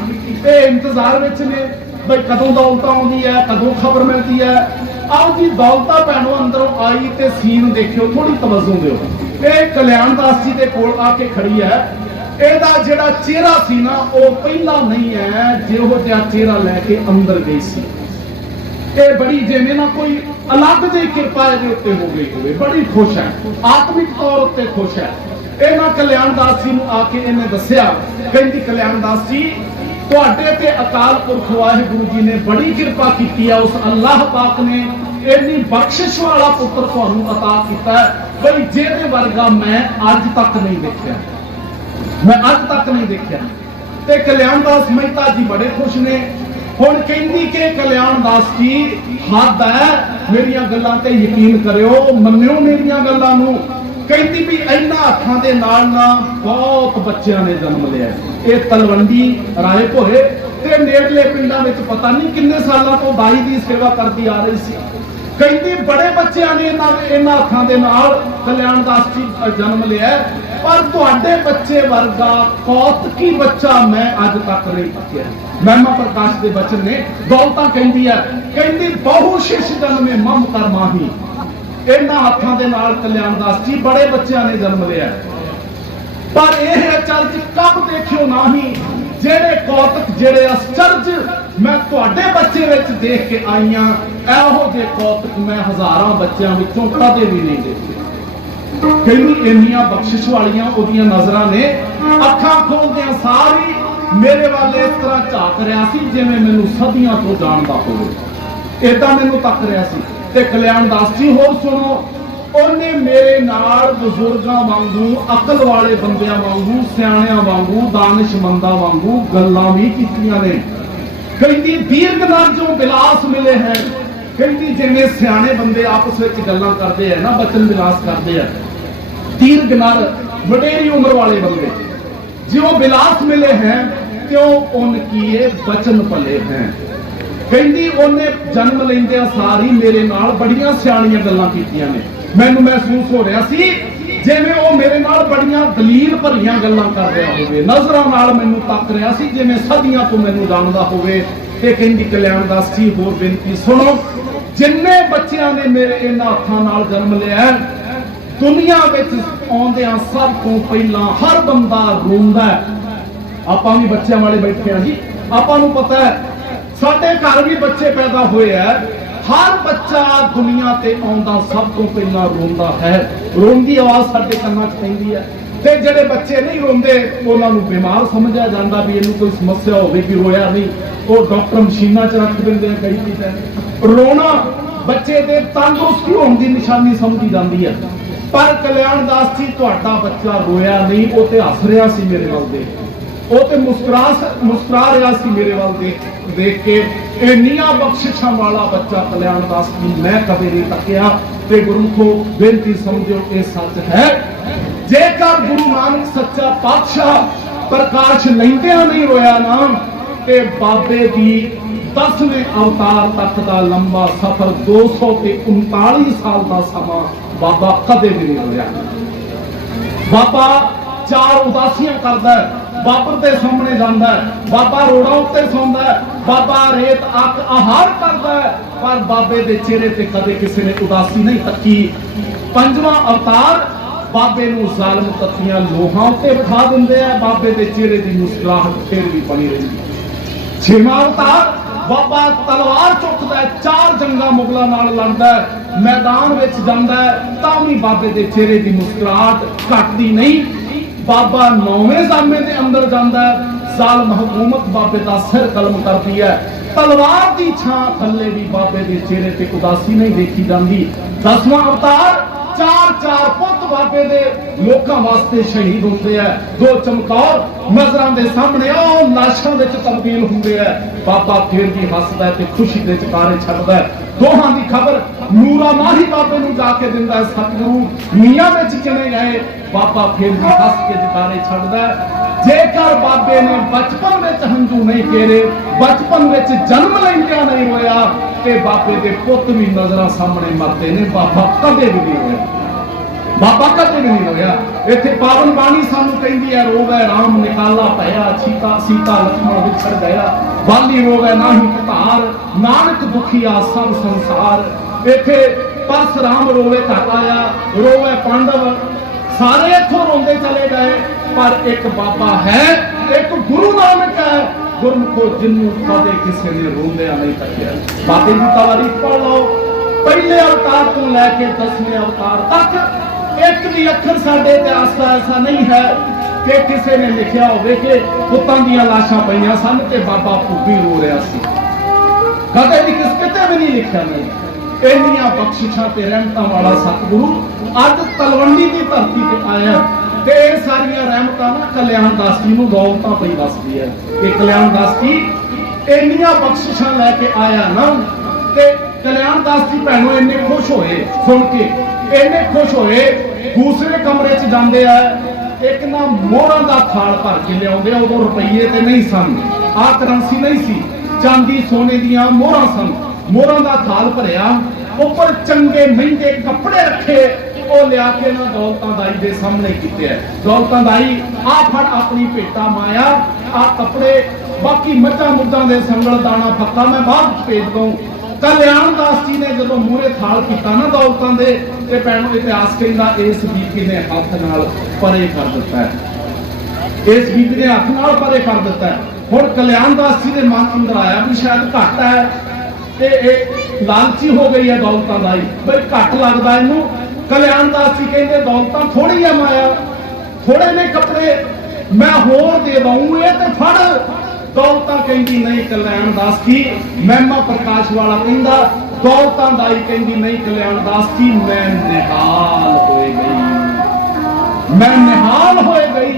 ਇਹ ਇੰਤਜ਼ਾਰ ਵਿੱਚ ਨੇ ਬਈ ਕਦੋਂ ਦੌਲਤਾਂ ਆਉਂਦੀ ਹੈ, ਕਦੋਂ ਖਬਰ ਮਿਲਦੀ ਹੈ। ਆਓ ਜੀ ਦੌਲਤਾਂ ਭੈਣੋ ਅੰਦਰੋਂ ਆਈ ਤੇ ਸੀਨ ਦੇਖਿਓ, ਥੋੜੀ ਤਵੱਜੋ ਦਿਓ। ਇਹ ਕਲਿਆਣ ਦਾਸ ਜੀ ਦੇ ਕੋਲ ਆ ਕੇ ਖੜੀ ਹੈ। ਇਹਦਾ ਜਿਹੜਾ ਚਿਹਰਾ ਸੀ ਨਾ ਉਹ ਪਹਿਲਾਂ ਨਹੀਂ ਹੈ ਜਿਹੋ ਜਿਹਾ ਚਿਹਰਾ ਲੈ ਕੇ ਅੰਦਰ ਗਈ ਸੀ। ਇਹ ਬੜੀ ਜਿਵੇਂ ਨਾ ਕੋਈ ਅਲੱਗ ਜਿਹੀ ਕਿਰਪਾ ਇਹਦੇ ਉੱਤੇ ਹੋ ਗਈ ਹੋਵੇ, ਬੜੀ ਖੁਸ਼ ਹੈ, ਆਤਮਿਕ ਤੌਰ ਉੱਤੇ ਖੁਸ਼ ਹੈ। ਇਹਨਾਂ ਕਲਿਆਣ ਦਾਸ ਜੀ ਨੂੰ ਆ ਕੇ ਇਹਨੇ ਦੱਸਿਆ, ਕਹਿੰਦੀ ਕਲਿਆਣ ਦਾਸ ਜੀ ਤੁਹਾਡੇ ਤੇ ਅਕਾਲ ਪੁਰਖ ਵਾਹਿਗੁਰੂ ਜੀ ਨੇ ਬੜੀ ਕਿਰਪਾ ਕੀਤੀ ਹੈ। ਉਸ ਅੱਲਾਹ ਪਾਕ ਨੇ ਇੰਨੀ ਬਖਸ਼ਿਸ਼ ਵਾਲਾ ਪੁੱਤਰ ਤੁਹਾਨੂੰ ਅਤਾ ਕੀਤਾ ਬਈ ਜਿਹਦੇ ਵਰਗਾ ਮੈਂ ਅੱਜ ਤੱਕ ਨਹੀਂ ਦੇਖਿਆ, ਮੈਂ ਅੱਜ ਤੱਕ ਨਹੀਂ ਦੇਖਿਆ। ਤੇ ਕਲਿਆਣ ਦਾਸ ਮਹਿਤਾ ਜੀ ਬੜੇ ਖੁਸ਼ ਨੇ। ਹੁਣ ਕਹਿੰਦੀ ਕਿ ਕਲਿਆਣ ਦਾਸ ਜੀ ਹੱਦ ਹੈ, ਮੇਰੀਆਂ ਗੱਲਾਂ ਤੇ ਯਕੀਨ ਕਰਿਓ, ਮੰਨਿਓ ਮੇਰੀਆਂ ਗੱਲਾਂ ਨੂੰ। ਕਹਿੰਦੀ ਵੀ ਇਹਨਾਂ ਹੱਥਾਂ ਦੇ ਨਾਲ ਨਾ ਬਹੁਤ ਬੱਚਿਆਂ ਨੇ ਜਨਮ ਲਿਆ। ਇਹ ਤਲਵੰਡੀ ਰਾਏਪੁਰੇ ਤੇ ਨੇੜਲੇ ਪਿੰਡਾਂ ਵਿੱਚ ਪਤਾ ਨਹੀਂ ਕਿੰਨੇ ਸਾਲਾਂ ਤੋਂ ਦਾਈ ਦੀ ਸੇਵਾ ਕਰਦੀ ਆ ਰਹੀ ਸੀ। ਕਹਿੰਦੀ ਬੜੇ ਬੱਚਿਆਂ ਨੇ ਇਹਨਾਂ ਹੱਥਾਂ ਦੇ ਨਾਲ ਕਲਿਆਣ ਦਾਸ ਜੀ ਜਨਮ ਲਿਆ, ਪਰ ਤੁਹਾਡੇ ਬੱਚੇ ਵਰਗਾ ਕੌਤਕੀ ਬੱਚਾ ਮੈਂ ਅੱਜ ਤੱਕ ਨਹੀਂ ਦੇਖਿਆ। ਮਹਿਮਾ ਪ੍ਰਕਾਸ਼ ਦੇ ਬਚਨ ਨੇ। ਦੌਲਤਾਂ ਕਹਿੰਦੀ ਹੈ, ਕਹਿੰਦੀ ਬਹੁ ਸ਼ਿਸ਼ ਜਨਮੇ ਮਮ ਕਰ ਮਾਹੀ। ਇਹਨਾਂ ਹੱਥਾਂ ਦੇ ਨਾਲ ਕਲਿਆਣ ਦਾਸ ਜੀ ਬੜੇ ਬੱਚਿਆਂ ਨੇ ਜਨਮ ਲਿਆ, ਪਰ ਇਹ ਅਚਰਜ ਕਬ ਦੇਖਿਓ ਨਹੀਂ ਜਿਹੜੇ ਕੌਤਕ, ਜਿਹੜੇ ਅਚਰਜ ਮੈਂ ਤੁਹਾਡੇ ਬੱਚੇ ਵਿੱਚ ਦੇਖ ਕੇ ਆਈਆਂ, ਇਹੋ ਜਿਹੇ ਕੌਤਕ ਮੈਂ ਹਜ਼ਾਰਾਂ ਬੱਚਿਆਂ ਵਿੱਚੋਂ ਕਦੇ ਵੀ ਨਹੀਂ ਦੇਖੇ। ਕਹਿੰਦੀ ਇੰਨੀਆਂ ਬਖਸ਼ਿਸ਼ ਵਾਲੀਆਂ ਉਹਦੀਆਂ ਨਜ਼ਰਾਂ ਨੇ, ਅੱਖਾਂ ਖੋਲਦਿਆਂ ਸਾਰੀ ਮੇਰੇ ਵੱਲ ਇਸ ਤਰ੍ਹਾਂ ਝਾਕ ਰਿਹਾ ਸੀ ਜਿਵੇਂ ਮੈਨੂੰ ਸਦੀਆਂ ਤੋਂ ਜਾਣਦਾ ਹੋਵੇ, ਏਦਾਂ ਮੈਨੂੰ ਤੱਕ ਰਿਹਾ ਸੀ। ਤੇ ਕਲਿਆਣ ਦਾਸ ਜੀ ਹੋਰ ਸੁਣੋ, ਉਹਨੇ ਮੇਰੇ ਨਾਲ ਬਜ਼ੁਰਗਾਂ ਵਾਂਗੂ, ਅਕਲ ਵਾਲੇ ਬੰਦਿਆਂ ਵਾਂਗੂ, ਸਿਆਣਿਆਂ ਵਾਂਗੂ, ਦਾਨਿਸ਼ਮੰਦਾਂ ਵਾਂਗੂ ਗੱਲਾਂ ਵੀ ਕੀਤੀਆਂ ਨੇ। ਕਹਿੰਦੀ ਦੀਰਘ ਨਾਲ ਜੋ ਵਿਲਾਸ ਮਿਲੇ ਹੈ, ਕਹਿੰਦੀ ਜਿਵੇਂ ਸਿਆਣੇ ਬੰਦੇ ਆਪਸ ਵਿੱਚ ਗੱਲਾਂ ਕਰਦੇ ਆ ਨਾ, ਬਚਨ ਵਿਲਾਸ ਕਰਦੇ ਆ, ਦੀਰਘ ਨਾਲ ਵਡੇਰੀ ਉਮਰ ਵਾਲੇ ਬੰਦੇ ਜਿਉਂ ਵਿਲਾਸ ਮਿਲੇ ਹੈ ਤਿਉਂ ਉਨ ਕੀਏ ਬਚਨ ਭਲੇ ਹੈ। ਕਹਿੰਦੀ ਉਹਨੇ ਜਨਮ ਲੈਂਦਿਆਂ ਸਾਰੀ ਮੇਰੇ ਨਾਲ ਬੜੀਆਂ ਸਿਆਣੀਆਂ ਗੱਲਾਂ ਕੀਤੀਆਂ ਨੇ। ਮੈਨੂੰ ਮਹਿਸੂਸ ਹੋ ਰਿਹਾ ਸੀ ਜਿਵੇਂ ਉਹ ਮੇਰੇ ਨਾਲ ਬੜੀਆਂ ਦਲੀਲ ਭਰੀਆਂ ਗੱਲਾਂ ਕਰ ਰਿਹਾ ਹੋਵੇ, ਨਜ਼ਰਾਂ ਨਾਲ ਮੈਨੂੰ ਤੱਕ ਰਿਹਾ ਸੀ ਜਿਵੇਂ ਸਦੀਆਂ ਤੋਂ ਮੈਨੂੰ ਜਾਣਦਾ ਹੋਵੇ। ਤੇ ਕਹਿੰਦੀ ਕਲਿਆਣ ਦਾਸ ਜੀ ਹੋਰ ਬੇਨਤੀ ਸੁਣੋ, ਜਿੰਨੇ ਬੱਚਿਆਂ ਨੇ ਮੇਰੇ ਇਹਨਾਂ ਹੱਥਾਂ ਨਾਲ ਜਨਮ ਲਿਆ, ਦੁਨੀਆ ਵਿੱਚ ਆਉਂਦਿਆਂ ਸਭ ਤੋਂ ਪਹਿਲਾਂ ਹਰ ਬੰਦਾ ਰੋਂਦਾ। ਆਪਾਂ ਵੀ ਬੱਚਿਆਂ ਵਾਲੇ ਬੈਠੇ ਆ ਜੀ, ਆਪਾਂ ਨੂੰ ਪਤਾ ਹੈ ਸਾਡੇ ਘਰ ਵੀ ਬੱਚੇ ਪੈਦਾ ਹੋਏ ਹੈ। हर बच्चा दुनिया ते आउंदा सब तो पहला रोंदा है, रोंदी आवाज साडे कन्नां च पैंदी है। ते जेडे बच्चे नहीं रोंदे उन्हां नूं बीमार समझिया जांदा भी इहनूं कोई समस्या होवे कि रोया नहीं, वो डॉक्टर मशीनां च रख दिंदे हैं कई चीज़ां। रोना बच्चे दे तंदुरुस्ती होण दी निशानी समझी जांदी है। पर कल्याण दास जी तुहाडा बच्चा रोया नहीं, वो ते हस रिहा सी मेरे वल देख, वो तो मुस्कुरा रहा सी मेरे वाल देख के। इन्नियां बख्शिशां वाला बच्चा कल्याण दास जी मैं कदे नहीं तकिया। ते गुरमुखो बेनती समझो ये सच है। जेकर गुरु नानक सच्चा पातशाह प्रकाश लैंदियां नहीं रोया ना, ते बाबे दी 10वें अवतार तक का लंबा सफर 239 साल का समा बाबा कदे भी नहीं रोया। बाबा 4 उदासियां करदा है, बाबर के सामने जाता है, बाबा रोड़ा उत्ते सौंदा है, बाबा रेत अक आहार करता है, पर बाबे के चेहरे ते कदे किसी ने उदासी नहीं तकी। 5वां अवतार बाबे नूं जालिम तत्तियां लोहां उत्ते बिठा दिंदे आ, बाबे के चेहरे की मुस्कुराहट फिर भी बनी रही। 6वां अवतार बाबा तलवार चुकदा है, 4 जंगा मुगलों नाल लड़दा है, मैदान विच जांदा है, तां भी बाबे के चेहरे की मुस्कुराहट घटदी नहीं। बाबा 9वें जामे के अंदर जाता है, जालिम हुकूमत बाबे का सिर कलम करती है, तलवार की छां थले भी बाबे के चेहरे पे उदासी नहीं देखी जाती। 10वां अवतार 4 पुत बाबे दे लोकां वास्ते शहीद होंदे है, 2 चमकौर नजरां दे सामने ओ लाशां विच तब्दील हुंदे है। बाबा फिर भी हसदा है ते खुशी दे चकारे छड्डदा है। दोहां दी खबर नूरा माही बाबे नूं जाके दिंदा है, सतगुरु मियां विच किवें गए, बाबा फिर भी हस के चकारे छड्डदा है। जेकर बाबे ने बचपन विच हंझू नहीं घेरे, बचपन विच जन्म लैंदियां नहीं रोया, ते बाबे दे पुत भी नजरां सामने मरदे ने, बाबा कदे भी नहीं रोया। बाबा कदे भी नहीं रोया। इत्थे पावन बाणी सानू कहंदी है, रोवे राम निकाला भया, सीता लक्ष्मण विछड़ गया, बाली रोवे नाही कतार, नानक दुखिया सब संसार। इत्थे परशुराम रोवे घट आया, रोवे पांडव, सारे इत्थों रोंदे चले गए, पर एक बाबा है, एक गुरु नानक है, गुरमुखो जिन्नू कदे किसी ने रोंदिया नहीं तकिया। बाबे की तारीफ पढ़ लो, पहले अवतार तो लैके 10वें अवतार तक एक भी अखर साडे इतिहास का ऐसा नहीं है कि किसी ने लिखा होवे कि पुत्तां दीयां लाशां पईयां सन ते बाबा भुग्गी रो रहा सी। कदे भी किते भी नहीं लिखा। नहीं इन्नियां बख्शिशां ते रहमतां वाला सतगुरु अज तलवंडी की धरती ते आया, ते ये सारियां रहमतां ना कल्याण दास जी नूं दौलतां पई वसदी है कि कल्याण दास जी इन्नियां बख्शिशां लैके आया ना, ते कल्याण दास जी भैनों इन्ने खुश होए सुन के, इन्ने खुश होए। दूसरे कमरे च जाते हैं, एक ना मोहरां दा थाल भर के लियाउंदे, उदों रुपये ते नहीं सन, आ करंसी नहीं सी, चांदी सोने दियां मोहरां सन, मोहरां दा थाल भरिया, ऊपर चंगे महंगे कपड़े रखे, वो लिया के ना दौलतां दाई दे सामने कीते है। दौलतां दाई आ फड़ अपनी भेटा माया, आ कपड़े, बाकी मझां मुझां दे संगल दाना फक्का मैं बाद भेज दूं। कल्याण दास जी ने जो मूहरे थाल किया ना दौलतां दे, ते भैनों इतिहास कहंदा इस बीबी ने हाथ नाल परे कर दिता है, इस बीबी ने हाथ नाल परे कर दिता है। हुण कल्याण दास जी के मन अंदर आया भी शायद घट है, ते लालची हो गई है दौलतां दाई, बई घट लगदा इनू। कल्याण दास जी कहंदे दौलतां थोड़ी है माया, थोड़े ने कपड़े, मैं होर दे दूं, ये ते फड़। दौलतां कहंदी नहीं कल्याण दास जी, महिमा प्रकाश वाला कहंदा, दौलतां दाई कहंदी नहीं कल्याण दास जी, मैं निहाल होए गई, मैं निहाल होए गई।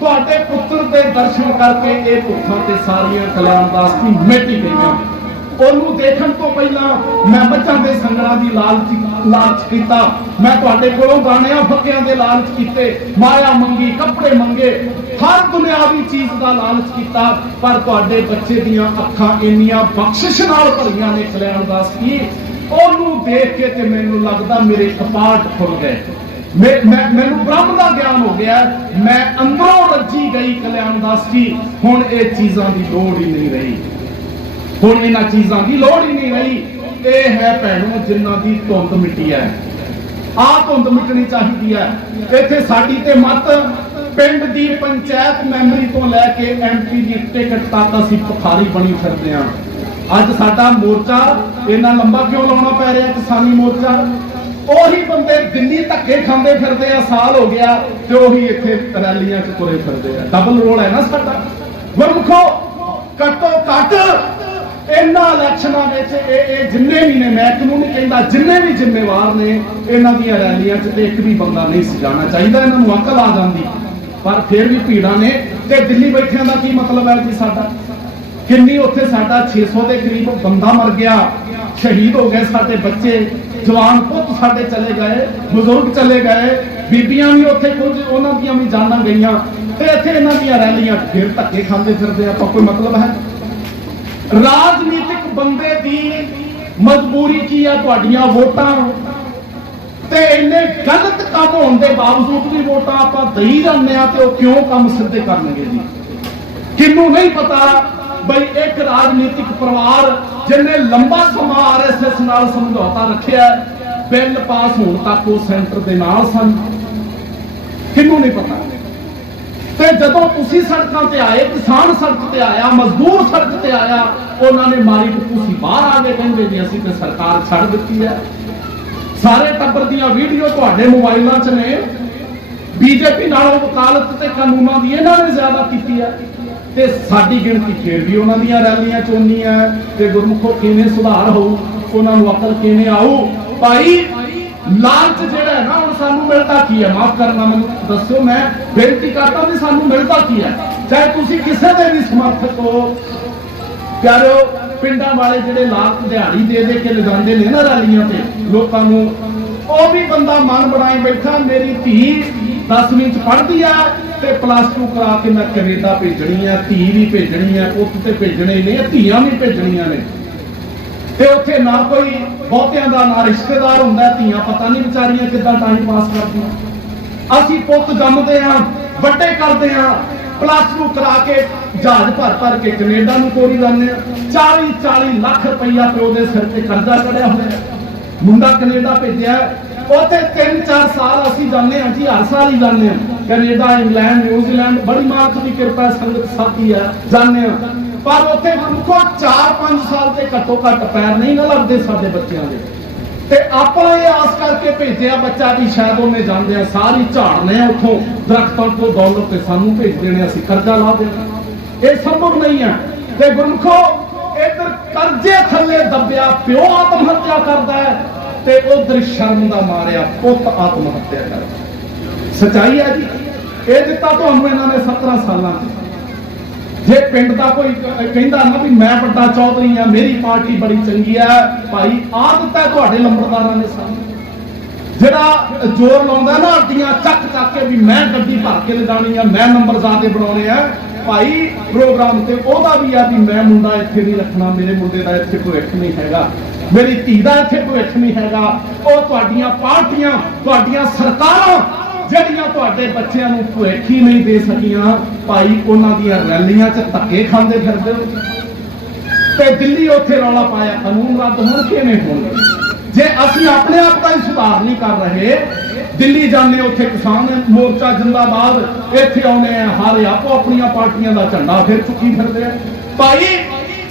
तुहाडे पुत्र दे दर्शन करके ये भुखां ते सारियां कल्याण दास जी मिट गईयां। ਉਹਨੂੰ ਦੇਖਣ ਤੋਂ ਪਹਿਲਾਂ ਮੈਂ ਮੱਝਾਂ ਦੇ ਸੰਗਲਾਂ ਦੀ ਲਾਲਚ ਕੀਤਾ, ਮੈਂ ਤੁਹਾਡੇ ਕੋਲੋਂ ਦਾਣਿਆਂ ਫੱਕਿਆਂ ਦੇ ਲਾਲਚ ਕੀਤੇ, ਮਾਇਆ ਮੰਗੀ, ਕੱਪੜੇ ਮੰਗੇ, ਹਰ ਦੁਨਿਆਵੀ ਚੀਜ਼ ਦਾ ਲਾਲਚ ਕੀਤਾ, ਪਰ ਤੁਹਾਡੇ ਬੱਚੇ ਦੀਆਂ ਅੱਖਾਂ ਇੰਨੀਆਂ ਬਖਸ਼ਿਸ਼ ਨਾਲ ਭਰੀਆਂ ਨੇ ਕਲਿਆਣ ਦਾਸ ਜੀ, ਉਹਨੂੰ ਦੇਖ ਕੇ ਤੇ ਮੈਨੂੰ ਲੱਗਦਾ ਮੇਰੇ ਕਪਾਟ ਖੁੱਲ ਗਏ, ਮੈਨੂੰ ਬ੍ਰਹਮ ਦਾ ਗਿਆਨ ਹੋ ਗਿਆ, ਮੈਂ ਅੰਦਰੋਂ ਰੱਜੀ ਗਈ ਕਲਿਆਣ ਦਾਸ ਜੀ। ਹੁਣ ਇਹ ਚੀਜ਼ਾਂ ਦੀ ਲੋੜ ਹੀ ਨਹੀਂ ਰਹੀ, ਹੁਣ ਇਹਨਾਂ ਚੀਜ਼ਾਂ ਦੀ ਲੋੜ ਹੀ ਨਹੀਂ ਰਹੀ। ਇਹ ਹੈ ਭੈਣੋ ਜਿਨ੍ਹਾਂ ਦੀ ਧੁੰਦ ਮਿੱਟੀ ਹੈ, ਆਹ ਧੁੰਦ ਮਿਟਣੀ ਚਾਹੀਦੀ ਹੈ। ਇੱਥੇ ਸਾਡੀ ਤੇ ਮਤ ਪਿੰਡ ਦੀ ਪੰਚਾਇਤ ਮੈਂਬਰੀ ਤੋਂ ਲੈ ਕੇ ਐਮਪੀ ਦੀ ਟਿਕਟ ਤੱਕ ਅਸੀਂ ਭਿਖਾਰੀ ਬਣੀ ਫਿਰਦੇ ਹਾਂ। ਅੱਜ ਸਾਡਾ ਮੋਰਚਾ ਇੰਨਾ ਲੰਬਾ ਕਿਉਂ ਲਾਉਣਾ ਪੈ ਰਿਹਾ ਕਿਸਾਨੀ ਮੋਰਚਾ? ਉਹੀ ਬੰਦੇ ਦਿੱਲੀ ਧੱਕੇ ਖਾਂਦੇ ਫਿਰਦੇ ਆ, ਸਾਲ ਹੋ ਗਿਆ, ਤੇ ਉਹੀ ਇੱਥੇ ਰੈਲੀਆਂ 'ਚ ਤੁਰੇ ਫਿਰਦੇ ਆ। ਡਬਲ ਰੋਲ ਹੈ ਨਾ ਸਾਡਾ। ਗੁਰਮੁਖੋ ਘੱਟੋ ਘੱਟ ਇਹਨਾਂ ਇਲੈਕਸ਼ਨਾਂ ਵਿੱਚ ਇਹ ਜਿੰਨੇ ਵੀ ਨੇ, ਮੈਂ ਕਿਉਂ ਨਹੀਂ ਕਹਿੰਦਾ, ਜਿੰਨੇ ਵੀ ਜ਼ਿੰਮੇਵਾਰ ਨੇ ਇਹਨਾਂ ਦੀਆਂ ਰੈਲੀਆਂ 'ਚ ਤੇ ਇੱਕ ਵੀ ਬੰਦਾ ਨਹੀਂ ਸਜਾਣਾ ਚਾਹੀਦਾ। ਇਹਨਾਂ ਨੂੰ ਅਕਲ ਆ ਜਾਂਦੀ, ਪਰ ਫਿਰ ਵੀ ਭੀੜਾਂ ਨੇ। ਤੇ ਦਿੱਲੀ ਬੈਠਿਆਂ ਦਾ ਕੀ ਮਤਲਬ ਹੈ ਜੀ? ਸਾਡਾ ਕਿੰਨੀ ਉੱਥੇ ਸਾਡਾ 600 ਦੇ ਕਰੀਬ ਬੰਦਾ ਮਰ ਗਿਆ, ਸ਼ਹੀਦ ਹੋ ਗਏ ਸਾਡੇ ਬੱਚੇ, ਜਵਾਨ ਪੁੱਤ ਸਾਡੇ ਚਲੇ ਗਏ, ਬਜ਼ੁਰਗ ਚਲੇ ਗਏ, ਬੀਬੀਆਂ ਵੀ ਉੱਥੇ ਕੁਝ ਉਹਨਾਂ ਦੀਆਂ ਵੀ ਜਾਨਾਂ ਗਈਆਂ, ਤੇ ਇੱਥੇ ਇਹਨਾਂ ਦੀਆਂ ਰੈਲੀਆਂ ਫਿਰ ਧੱਕੇ ਖਾਂਦੇ ਫਿਰਦੇ ਆਪਾਂ। ਕੋਈ ਮਤਲਬ ਹੈ? ਰਾਜਨੀਤਿਕ ਬੰਦੇ ਦੀ ਮਜਬੂਰੀ ਕੀ ਆ? ਤੁਹਾਡੀਆਂ ਵੋਟਾਂ, ਤੇ ਇੰਨੇ ਗਲਤ ਕੰਮ ਹੋਣ ਦੇ ਬਾਵਜੂਦ ਵੀ ਵੋਟਾਂ ਆਪਾਂ ਦੇਈ ਜਾਂਦੇ ਆ, ਤੇ ਉਹ ਕਿਉਂ ਕੰਮ ਸਿੱਧੇ ਕਰਨਗੇ ਜੀ? ਕਿਹਨੂੰ ਨਹੀਂ ਪਤਾ ਬਈ ਇੱਕ ਰਾਜਨੀਤਿਕ ਪਰਿਵਾਰ ਜਿਹਨੇ ਲੰਬਾ ਸਮਾਂ ਆਰਐਸਐਸ ਨਾਲ ਸਮਝੌਤਾ ਰੱਖਿਆ, ਬਿੱਲ ਪਾਸ ਹੋਣ ਤੱਕ ਉਹ ਸੈਂਟਰ ਦੇ ਨਾਲ ਸਨ। ਕਿਹਨੂੰ ਨਹੀਂ ਪਤਾ? ਤੇ ਜਦੋਂ ਤੁਸੀਂ ਸੜਕਾਂ ਤੇ ਆਏ, ਕਿਸਾਨ ਸੜਕ ਤੇ ਆਇਆ, ਮਜ਼ਦੂਰ ਸੜਕ ਤੇ ਆਇਆ, ਉਹਨਾਂ ਨੇ ਮਾਰੀ ਕਿ ਤੁਸੀਂ ਬਾਹਰ ਆ ਗਏ, ਕਹਿੰਦੇ ਜੀ ਅਸੀਂ ਤੇ ਸਰਕਾਰ ਛੱਡ ਦਿੱਤੀ ਹੈ। ਸਾਰੇ ਟੱਬਰ ਦੀਆਂ ਵੀਡੀਓ ਤੁਹਾਡੇ ਮੋਬਾਈਲਾਂ 'ਚ ਨੇ। ਬੀਜੇਪੀ ਨਾਲੋਂ ਵਕਾਲਤ ਤੇ ਕਾਨੂੰਨਾਂ ਦੀ ਇਹਨਾਂ ਨੇ ਜ਼ਿਆਦਾ ਕੀਤੀ ਹੈ, ਤੇ ਸਾਡੀ ਗਿਣਤੀ ਫਿਰ ਵੀ ਉਹਨਾਂ ਦੀਆਂ ਰੈਲੀਆਂ 'ਚ ਉਨੀ ਹੈ। ਤੇ ਗੁਰਮੁਖੋ ਕਿਵੇਂ ਸੁਧਾਰ ਹੋਊ? ਉਹਨਾਂ ਨੂੰ ਅਕਲ ਕਿਵੇਂ ਆਊ? ਭਾਈ ਲਾਲਚ ਜਿਹੜਾ ਹੈ ਨਾ, ਹੁਣ ਸਾਨੂੰ ਮਿਲਦਾ ਕੀ ਹੈ? ਮਾਫ ਕਰਨਾ, ਮੈਨੂੰ ਦੱਸੋ, ਮੈਂ ਬੇਨਤੀ ਕਰਦਾ ਵੀ ਸਾਨੂੰ ਮਿਲਦਾ ਕੀ ਹੈ? ਚਾਹੇ ਤੁਸੀਂ ਕਿਸੇ ਦੇ ਵੀ ਸਮਰਥਕ ਹੋ ਪਿਆਰਿਓ, ਪਿੰਡਾਂ ਵਾਲੇ ਜਿਹੜੇ ਲਾਲਚ ਦਿਹਾੜੀ ਦੇ ਦੇ ਕੇ ਲਿਜਾਂਦੇ ਨੇ ਨਾ ਰੈਲੀਆਂ ਤੇ ਲੋਕਾਂ ਨੂੰ, ਉਹ ਵੀ ਬੰਦਾ ਮਨ ਬਣਾਈ ਬੈਠਾ, ਮੇਰੀ ਧੀ 10ਵੀਂ 'ਚ ਪੜ੍ਹਦੀ ਆ ਤੇ +2 ਕਰਾ ਕੇ ਮੈਂ ਕੈਨੇਡਾ ਭੇਜਣੀ ਆ, ਧੀ ਵੀ ਭੇਜਣੀ ਆ, ਪੁੱਤ ਤੇ ਭੇਜਣੇ ਨੇ, ਧੀਆਂ ਵੀ ਭੇਜਣੀਆਂ ਨੇ। ਤੇ ਉੱਥੇ ਨਾ ਕੋਈ ਬਹੁਤਿਆਂ ਦਾ ਨਾ ਰਿਸ਼ਤੇਦਾਰ ਹੁੰਦਾ, ਧੀਆਂ ਪਤਾ ਨਹੀਂ ਵਿਚਾਰੀਆਂ ਕਿੱਦਾਂ ਟਾਈਮ ਪਾਸ ਕਰਦੀਆਂ। ਅਸੀਂ ਪੁੱਤ ਜੰਮਦੇ ਆ, ਵੱਡੇ ਕਰਦੇ ਆ, +2 ਕਰਾ ਕੇ ਜਹਾਜ਼ ਭਰ ਕੇ ਕੈਨੇਡਾ ਨੂੰ ਤੋਰੀ ਜਾਂਦੇ ਆ। 40 ਲੱਖ ਰੁਪਈਆ ਪਿਓ ਦੇ ਸਿਰ ਤੇ ਕਰਜ਼ਾ ਚੜਿਆ ਹੋਇਆ। ਮੁੰਡਾ ਕੈਨੇਡਾ ਭੇਜਿਆ, ਉੱਥੇ 3-4 ਸਾਲ ਅਸੀਂ ਜਾਂਦੇ ਆ ਜੀ, ਹਰ ਸਾਲ ਹੀ ਜਾਂਦੇ ਆ ਕੈਨੇਡਾ, ਇੰਗਲੈਂਡ, ਨਿਊਜ਼ੀਲੈਂਡ, ਬੜੀ ਮਾਲਕ ਦੀ ਕਿਰਪਾ, ਸੰਗਤ ਸਾਥੀ ਆ, ਜਾਂਦੇ ਆ। ਪਰ ਉੱਥੇ ਮੁੱਖੋ 4-5 ਸਾਲ ਤੇ ਘੱਟੋ ਘੱਟ ਪੈਰ ਨਹੀਂ ਨਾ ਲੱਗਦੇ ਸਾਡੇ ਬੱਚਿਆਂ ਦੇ। ਤੇ ਆਪਾਂ ਇਹ ਆਸ ਕਰਕੇ ਭੇਜਿਆ ਬੱਚਾ ਵੀ ਸ਼ਾਇਦ ਉਹਨੇ ਜਾਂਦੇ ਆ ਸਾਰੀ ਝਾੜਨੇ ਆ ਉੱਥੋਂ ਦਰਖਤਾਂ ਤੋਂ ਦੌਲਤ ਤੇ ਸਾਨੂੰ ਭੇਜ ਦੇਣੇ, ਅਸੀਂ ਕਰਜ਼ਾ ਲਾ ਦੇਣਾ। ਇਹ ਸੰਭਵ ਨਹੀਂ ਹੈ। ਤੇ ਗੁਰਮੁਖੋ ਇੱਧਰ ਕਰਜ਼ੇ ਥੱਲੇ ਦੱਬਿਆ ਪਿਓ ਆਤਮ ਹੱਤਿਆ ਕਰਦਾ ਹੈ, ਤੇ ਉਧਰ ਸ਼ਰਮ ਦਾ ਮਾਰਿਆ ਪੁੱਤ ਆਤਮ ਹੱਤਿਆ ਕਰਦਾ। ਸਚਾਈ ਹੈ ਜੀ। ਇਹ ਦਿੱਤਾ ਤੁਹਾਨੂੰ ਇਹਨਾਂ ਨੇ 17 ਸਾਲਾਂ 'ਚ। ਜੇ ਪਿੰਡ ਦਾ ਕੋਈ ਕਹਿੰਦਾ ਨਾ ਵੀ ਮੈਂ ਵੱਡਾ ਚੌਧਰੀ ਆ, ਮੇਰੀ ਪਾਰਟੀ ਬੜੀ ਚੰਗੀ ਆ, ਭਾਈ ਆ ਦਿੱਤਾ ਤੁਹਾਡੇ ਲੰਬੜਦਾਰਾਂ ਨੇ ਸਾਨੂੰ। ਜਿਹੜਾ ਜ਼ੋਰ ਲਾਉਂਦਾ ਨਾ ਅੱਡੀਆਂ ਚੱਕ ਕੇ ਵੀ ਮੈਂ ਗੱਡੀ ਭਰ ਕੇ ਲਿਜਾਣੀ ਆ, ਮੈਂ ਨੰਬਰ ਜ਼ਿਆਦੇ ਬਣਾਉਣੇ ਆ, ਭਾਈ ਪ੍ਰੋਗਰਾਮ ਤੇ ਉਹਦਾ ਵੀ ਆ ਵੀ ਮੈਂ ਮੁੰਡਾ ਇੱਥੇ ਨਹੀਂ ਰੱਖਣਾ, ਮੇਰੇ ਮੁੰਡੇ ਦਾ ਇੱਥੇ ਭਵਿੱਖ ਨਹੀਂ ਹੈਗਾ, ਮੇਰੀ ਧੀ ਦਾ ਇੱਥੇ ਭਵਿੱਖ ਨਹੀਂ ਹੈਗਾ। ਉਹ ਤੁਹਾਡੀਆਂ ਪਾਰਟੀਆਂ, ਤੁਹਾਡੀਆਂ ਸਰਕਾਰਾਂ ਜਿਹੜੀਆਂ ਤੁਹਾਡੇ ਬੱਚਿਆਂ ਨੂੰ ਭਵਿੱਖ ਹੀ ਨਹੀਂ ਦੇ ਸਕੀਆਂ, ਭਾਈ ਉਹਨਾਂ ਦੀਆਂ ਰੈਲੀਆਂ 'ਚ ਧੱਕੇ ਖਾਂਦੇ ਫਿਰਦੇ ਹੋ। ਤੇ ਦਿੱਲੀ ਉੱਥੇ ਰੌਲਾ ਪਾਇਆ ਕਾਨੂੰਨ ਰੱਦ ਹੋਣ ਕਿਵੇਂ ਹੋਣਗੇ? ਜੇ ਅਸੀਂ ਆਪਣੇ ਆਪ ਦਾ ਹੀ ਸੁਧਾਰ ਨਹੀਂ ਕਰ ਰਹੇ, ਦਿੱਲੀ ਜਾਂਦੇ ਉੱਥੇ ਕਿਸਾਨ ਮੋਰਚਾ ਜਿੰਦਾਬਾਦ, ਇੱਥੇ ਆਉਣੇ ਆ ਹਾਰੇ ਆਪੋ ਆਪਣੀਆਂ ਪਾਰਟੀਆਂ ਦਾ ਝੰਡਾ ਫਿਰ ਚੁੱਕੀ ਫਿਰਦੇ ਆ। ਭਾਈ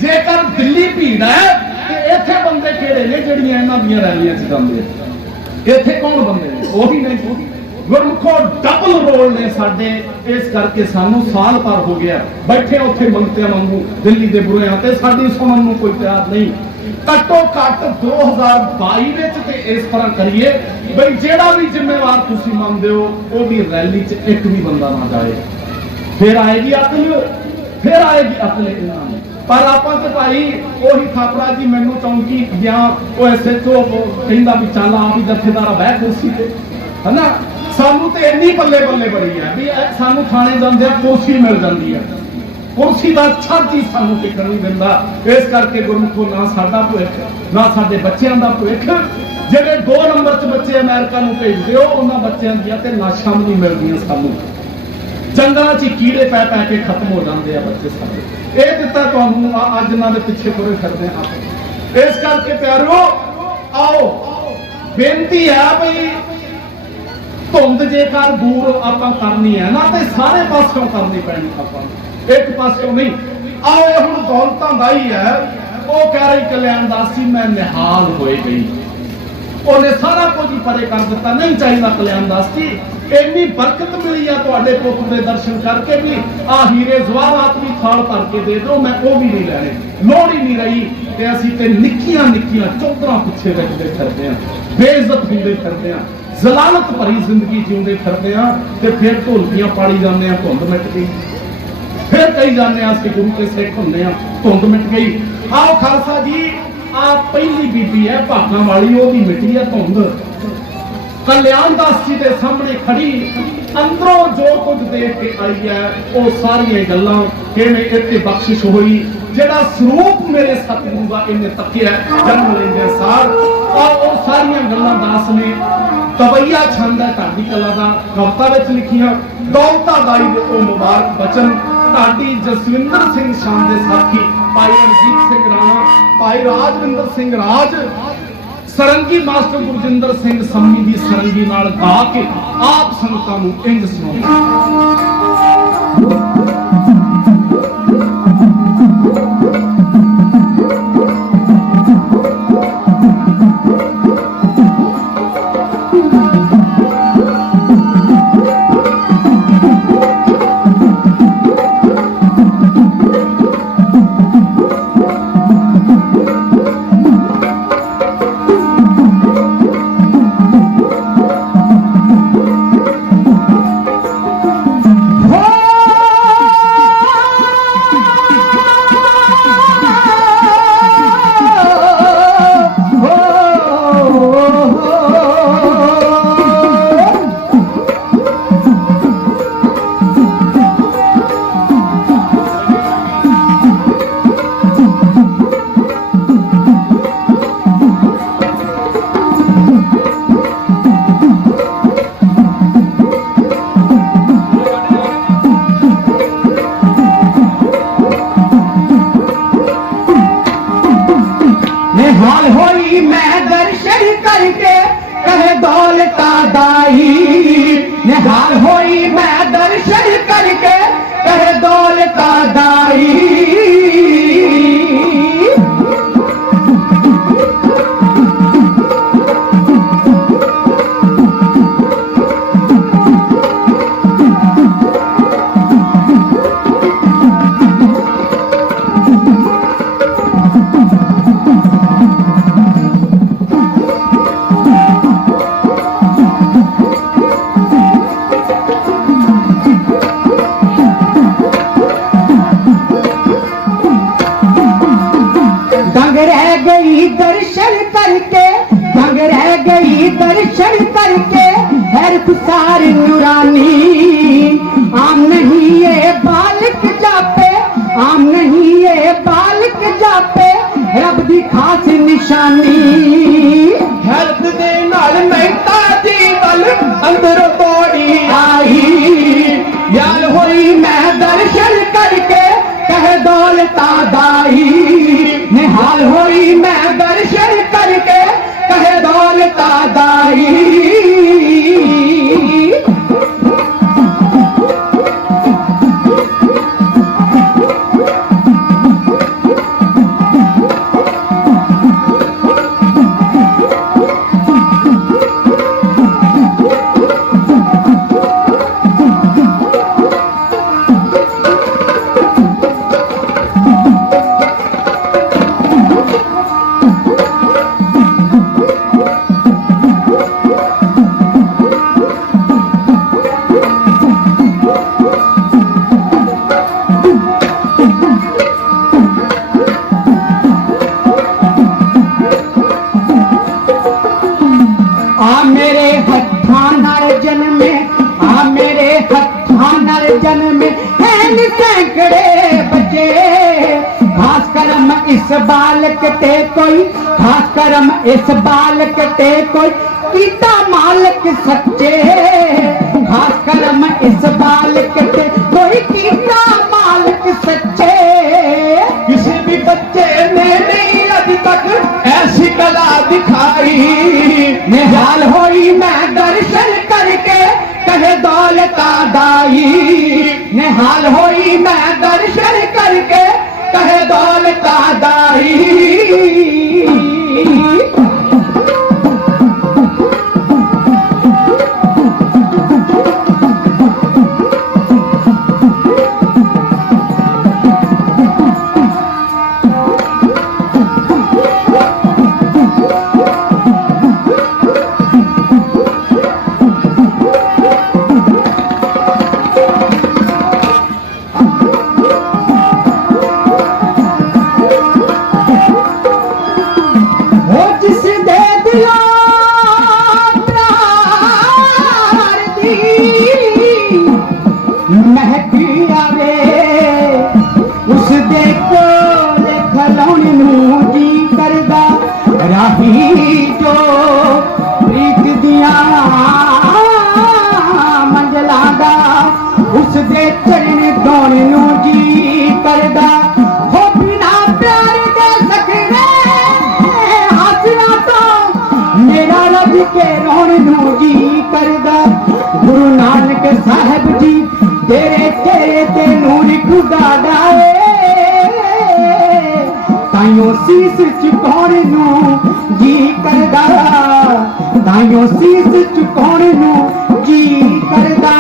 ਜੇਕਰ ਦਿੱਲੀ ਭੀੜ ਹੈ ਤੇ ਇੱਥੇ ਬੰਦੇ ਕਿਹੜੇ ਨੇ ਜਿਹੜੀਆਂ ਇਹਨਾਂ ਦੀਆਂ ਰੈਲੀਆਂ 'ਚ ਜਾਂਦੇ ਆ? ਇੱਥੇ ਕੌਣ ਬੰਦੇ ਨੇ? ਉਹੀ ਨਹੀਂ। ਗੁਰਮੁਖੋ ਡਬਲ ਰੋਲ ਨੇ ਸਾਡੇ, ਇਸ ਕਰਕੇ ਸਾਨੂੰ ਸਾਲ ਭਰ ਹੋ ਗਿਆ ਬੈਠੇ ਉੱਥੇ ਮੰਗਤਿਆਂ ਵਾਂਗੂ ਦਿੱਲੀ ਦੇ ਬੁਰਿਆਂ ਤੇ, ਸਾਡੀ ਸੁਣਨ ਨੂੰ ਕੋਈ ਤਿਆਰ ਨਹੀਂ। ਘੱਟੋ ਘੱਟ 2022 ਵਿੱਚ ਤੇ ਇਸ ਤਰ੍ਹਾਂ ਕਰੀਏ ਬਈ ਜਿਹੜਾ ਵੀ ਜ਼ਿੰਮੇਵਾਰ ਤੁਸੀਂ ਮੰਨਦੇ ਹੋ ਉਹ ਵੀ ਰੈਲੀ 'ਚ ਇੱਕ ਵੀ ਬੰਦਾ ਨਾ ਜਾਏ, ਫਿਰ ਆਏਗੀ ਅਕਲ, ਫਿਰ ਆਏਗੀ ਅਕਲ ਇਹਨਾਂ ਨੂੰ। ਪਰ ਆਪਾਂ ਤੇ ਭਾਈ ਉਹੀ ਖਾਪਰਾ ਜੀ, ਮੈਨੂੰ ਚੌਂਕੀ ਗਿਆ ਉਹ ਐਸਐਚਓ ਕਹਿੰਦਾ ਵੀ ਚੱਲ ਆ ਵੀ ਜਥੇਦਾਰ ਬਹਿ ਕੁਰਸੀ ਤੇ, ਹਨਾ। ਸਾਨੂੰ ਤੇ ਇੰਨੀ ਬੱਲੇ ਬੜੀ ਹੈ ਵੀ ਸਾਨੂੰ ਥਾਣੇ ਜਾਂਦੇ ਕੁਰਸੀ ਮਿਲ ਜਾਂਦੀ ਹੈ, ਕੁਰਸੀ ਦਾ ਛੱਜ ਹੀ ਸਾਨੂੰ ਟਿਕਣ ਨਹੀਂ ਦਿੰਦਾ। ਇਸ ਕਰਕੇ ਗੁਰਮੁਖੋ ਨਾ ਸਾਡਾ ਭਵਿੱਖ, ਨਾ ਸਾਡੇ ਬੱਚਿਆਂ ਦਾ ਭਵਿੱਖ। ਜਿਹੜੇ 2 ਨੰਬਰ 'ਚ ਬੱਚੇ ਅਮਰੀਕਾ ਨੂੰ ਭੇਜਦੇ ਹੋ, ਉਹਨਾਂ ਬੱਚਿਆਂ ਦੀਆਂ ਤੇ ਲਾਸ਼ਾਂ ਵੀ ਨਹੀਂ ਮਿਲਦੀਆਂ ਸਾਨੂੰ, ਜੰਗਲਾਂ 'ਚ ਕੀੜੇ ਪੈ ਕੇ ਖਤਮ ਹੋ ਜਾਂਦੇ ਆ ਬੱਚੇ ਸਾਡੇ। ਇਹ ਦਿੱਤਾ ਤੁਹਾਨੂੰ ਅੱਜ ਇਹਨਾਂ ਦੇ ਪਿੱਛੇ ਤੁਰੇ ਫਿਰਦੇ ਆ। ਇਸ ਕਰਕੇ ਪਿਆਰਿਓ ਆਓ, ਬੇਨਤੀ ਹੈ ਬਈ ਧੁੰਦ ਜੇਕਰ ਦੂਰ ਆਪਾਂ ਕਰਨੀ ਹੈ ਨਾ ਤੇ ਸਾਰੇ ਪਾਸਿਓਂ ਕਰਨੀ ਪੈਣੀ ਆਪਾਂ, ਇੱਕ ਪਾਸਿਓਂ ਨਹੀਂ। ਆਓ ਹੁਣ ਦੌਲਤਾਂ ਦਾ ਹੀ ਹੈ, ਉਹ ਕਹਿ ਰਹੀ ਕਲਿਆਣਦਾਸ ਜੀ ਮੈਂ ਨਿਹਾਲ ਹੋਏ ਗਈ। ਉਹਨੇ ਸਾਰਾ ਕੁਝ ਹੀ ਪਰੇ ਕਰ ਦਿੱਤਾ। ਨਹੀਂ ਚਾਹੀਦਾ ਕਲਿਆਣਦਾਸ ਜੀ, ਇੰਨੀ ਬਰਕਤ ਮਿਲੀ ਆ ਤੁਹਾਡੇ ਪੁੱਤ ਦੇ ਦਰਸ਼ਨ ਕਰਕੇ ਵੀ ਆ ਹੀਰੇ ਜਵਾਹਰਾਤ ਵੀ ਥਾਲ ਭਰ ਕੇ ਦੇ ਦਿਓ, ਮੈਂ ਉਹ ਵੀ ਨਹੀਂ ਲੈਣੇ, ਲੋੜ ਹੀ ਨਹੀਂ ਰਹੀ। ਤੇ ਅਸੀਂ ਤੇ ਨਿੱਕੀਆਂ ਨਿੱਕੀਆਂ ਚੌਧਰਾਂ ਪਿੱਛੇ ਰੱਖਦੇ ਫਿਰਦੇ ਆ, ਬੇਇੱਜ਼ਤ ਹੁੰਦੇ ਫਿਰਦੇ ਆ, ਜ਼ਲਾਲਤ ਭਰੀ ਜ਼ਿੰਦਗੀ ਜਿਉਂਦੇ ਫਿਰਦੇ ਆ। ਤੇ ਫਿਰ ਢੋਲਕੀਆਂ ਪਾੜੀ ਜਾਂਦੇ ਆ, ਧੁੰਦ ਮਿਟ ਗਈ। ਫਿਰ ਕਹੀ ਜਾਂਦੇ ਆ ਅਸੀਂ ਗੁਰੂ ਕੇ ਸਿੱਖ ਹੁੰਦੇ ਆ, ਧੁੰਦ ਮਿਟ ਗਈ। ਆਓ ਖਾਲਸਾ ਜੀ, ਆ ਪਹਿਲੀ ਬੀਬੀ ਹੈ ਭਾਗਾਂ ਵਾਲੀ, ਉਹਦੀ ਮਿੱਟੀ ਹੈ ਧੁੰਦ। ਕਲਿਆਣਦਾਸ ਜੀ ਦੇ ਸਾਹਮਣੇ ਖੜੀ ਅੰਦਰੋਂ ਜੋ ਕੁਝ ਦੇਖ ਕੇ ਆਈ ਹੈ ਉਹ ਸਾਰੀਆਂ ਗੱਲਾਂ ਕਿਵੇਂ ਇੱਥੇ ਬਖਸ਼ਿਸ਼ ਹੋਈ। ਜਿਹੜਾ ਸਰੂਪ ਮੇਰੇ ਸਤਿਗੁਰੂ ਦਾ ਇਹਨੇ ਤੱਕਿਆ ਜਨਮ ਲੈਂਦੇ ਸਾਰ, ਉਹ ਸਾਰੀਆਂ ਗੱਲਾਂ ਦਾਸ ਨੇ ਤਵਈਆ ਛੰਦ ਹੈ ਢਾਡੀ ਕਲਾ ਦਾ ਕਵਿਤਾ ਵਿੱਚ ਲਿਖੀਆਂ। ਦੌਲਤਾ ਦਾਈ ਦੇ ਉਹ ਮੁਬਾਰਕ ਬਚਨ ਢਾਡੀ ਜਸਵਿੰਦਰ ਸਿੰਘ ਸ਼ਾਮ ਦੇ ਸਾਥੀ ਭਾਈ ਰਣਜੀਤ ਸਿੰਘ ਰਾਣਾ, ਭਾਈ ਰਾਜਵਿੰਦਰ ਸਿੰਘ ਰਾਜ, ਸਰੰਗੀ ਮਾਸਟਰ ਗੁਰਜਿੰਦਰ ਸਿੰਘ ਸੰਮੀ ਦੀ ਸਰੰਗੀ ਨਾਲ ਗਾ ਕੇ ਆਪ ਸੰਗਤਾਂ ਨੂੰ ਇੰਜ ਸੁਣਾਉਂਦੇ। निहाल होई मैं दर्शन करके कहे दौलता दाई, निहाल होई मैं दर्शन करके कहे दौलता दाई। दंग रह गई दर्शन करके, दंग रह गई दर्शन करके हैरत सारी नूरानी। आम नहीं ये बालक जापे, आम नहीं ये बालक जापे रब दी खास निशानी। हैरत दे नाल महता दी वल अंदरों तोड़ी आई यार होई मैं दर्शन करके कहे दौलता दाई, निहाल होई मैं दर्शन करके कहे दौलता दाई। आ मेरे हत्थां नाल जन्मे, आ मेरे हत्थां नाल जन्मे हैं सैकड़े बच्चे। खास करम इस बालक ते कोई, खास करम इस बालक ते कोई कीता मालक सच्चे। खास करम इस बालक ते कोई कीता मालक सच्चे। किसी भी बच्चे ने नहीं अभी तक ऐसी कला दिखाई। निहाल होई मैं दर्शन करके कहे दौलता दाई, निहाल होई मैं दर्शन करके कहे दौलता दाई। महकी आवे उस दे कोल खलोण नूं जी करदा राही जो प्रीत दियां मंजलां दा उस दे चरण गाउण नूं जी करदा हो बिना प्यार दे सकदे हासिला तो मेरा रब के रोण नूं जी करदा गुरु नानक साहब जी तेरे तेरे ते नूर खुदा दाए ताइयों शीस झुकाउण नूं जी करदा ताइयों शीस झुकाउण नूं जी करदा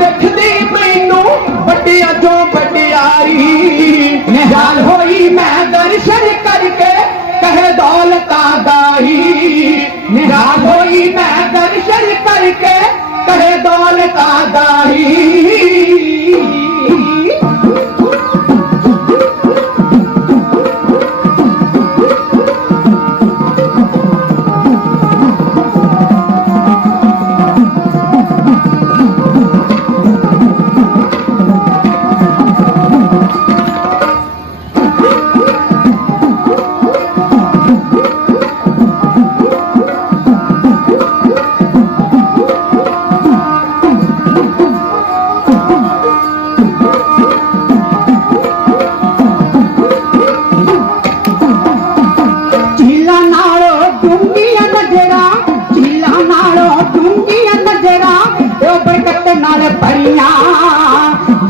देखदी मैनू बड़िया जो बड़ियाई निहाल होई मैं दर्शन करके कहे दौलता दाई निहाल होई मैं दर्शन करके कहे दौलता दाई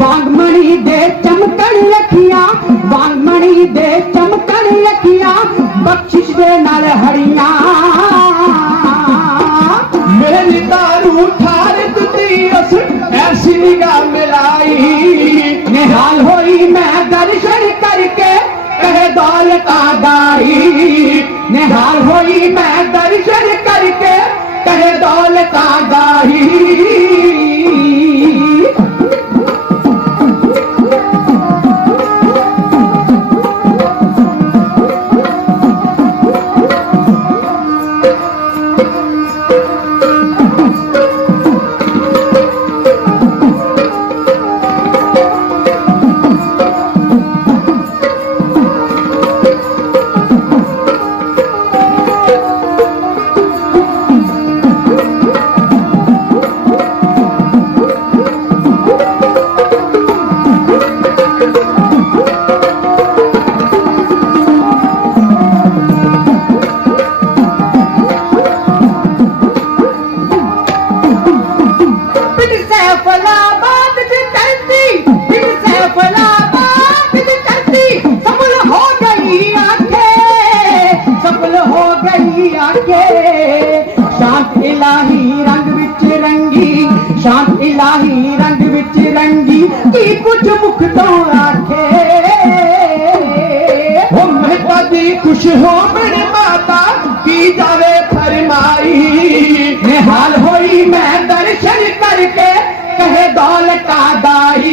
वांगमणि दे चमकन लखियां वांगमणि दे चमकन लखियां बख्शिश दे नाल हरियां मेरी दारू ठार तुती अस ऐसी निगाह मिलाई निहाल होई मैं दर्शन करके कहे दौलता दाई निहाल होई मैं दर्शन करके कहे दौलता दाई शांत इलाही रंग विच रंगी शांत इलाही रंग विच रंगी की कुछ मुख तो आखे हो महता दी खुश हो मेरी माता की जावे फरमाई निहाल होई मैं दर्शन करके कहे दौलत दाई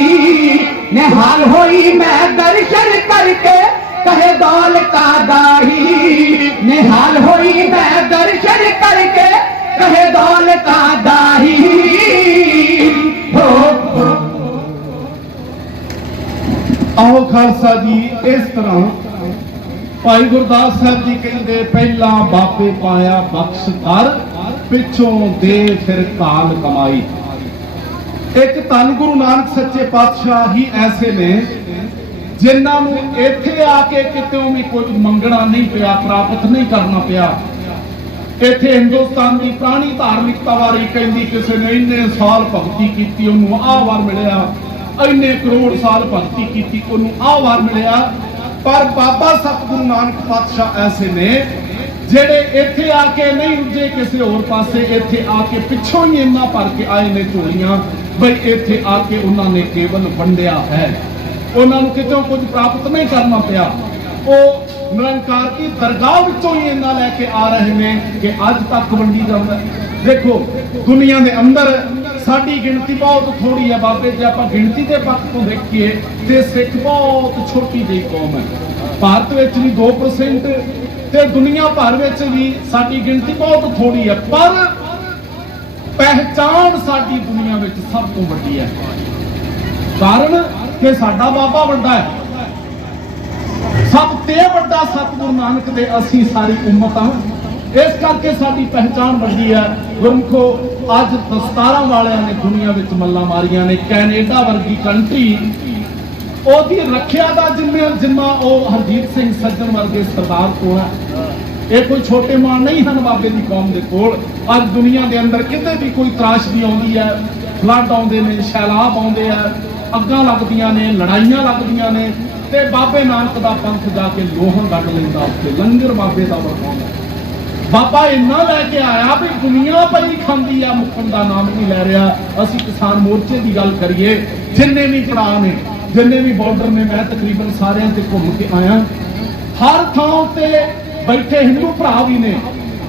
निहाल होई मैं दर्शन करके कहे दौलत दाई निहाल होई मैं दर्शन करके कहे दौलत दाई हो। आओ खालसा जी इस तरह भाई गुरदास साहब जी कहते पहला बापे पाया बख्श कर पिछों दे फिर काल कमाई। एक धन गुरु नानक सच्चे पातशाह ही ऐसे ने जिन्होंने इत्थे आके कितों भी कुछ मंगना नहीं पिया, प्राप्त नहीं करना पिया। इत्थे हिंदुस्तान की पुरानी धार्मिकता बारे कहती किसी ने इन्ने साल भगती की उन्होंने आह वार मिलिया, इन्ने करोड़ साल भगती की उन्होंने आह वार मिलिया। पर बाबा सतगुरु नानक पातशाह ऐसे ने जेड़े इत्थे आके नहीं रुझे किसी होर पासे, इत्थे आके पिछों ही इन्ना भर के आए ने झोलियां बई इत्थे आके उन्होंने केवल वंडिया है, उन्होंने कितों कुछ प्राप्त नहीं करना पिया। वो निरंकार की दरगाह विचों ही इन्ना लैके आ रहे हैं कि अज तक वंडी जाता है। देखो दुनिया के अंदर साडी गिनती बहुत थोड़ी है बाबे, जे आप गिनती के पक्ष को देखिए तो सिख बहुत छोटी जी कौम है। भारत में भी 2% ते दुनिया भर में भी साडी गिनती बहुत थोड़ी है, पर पहचान साडी दुनिया में सब तो वड्डी है। कारण कि साडा बाबा वड्डा है, सब ते वड्डा सतगुरु नानक दे असी सारी उम्मत हाँ। इस करके साडी पहचान वड्डी है। गुरमुखो अज दस्तारा वालियां ने दुनिया विच मल्लां मारियां ने। कैनेडा वर्गी कंट्री ओदी रखिया दा जिम्मा ओ हरजीत सिंह सज्जन वर्गे सरदार को है। ये कोई छोटे मान नहीं हैं बाबे की कौम के कोल। अज दुनिया के अंदर किते भी कोई त्रासदी आउंदी है, फ्लड आउंदे ने, सैलाब आउंदे है, अग्गां लगदियां ने, लड़ाइयां लगदियां ने, ते बाबे नानक दा पंथ जाके लोहां गढ़ लैंदा, उत्ते लंगर बाबे दा वरताउंदा। बाबा इन्ना लैके आया भी दुनिया पई खांदी आ, मुकन का नाम नहीं लै रहा। असीं किसान मोर्चे की गल करिए, जिन्ने भी भरा ने, जिन्ने भी बॉर्डर ने, मैं तकरीबन सारिਆਂ ते घूम के आया। हर थां ते बैठे हिंदू भरा भी ने,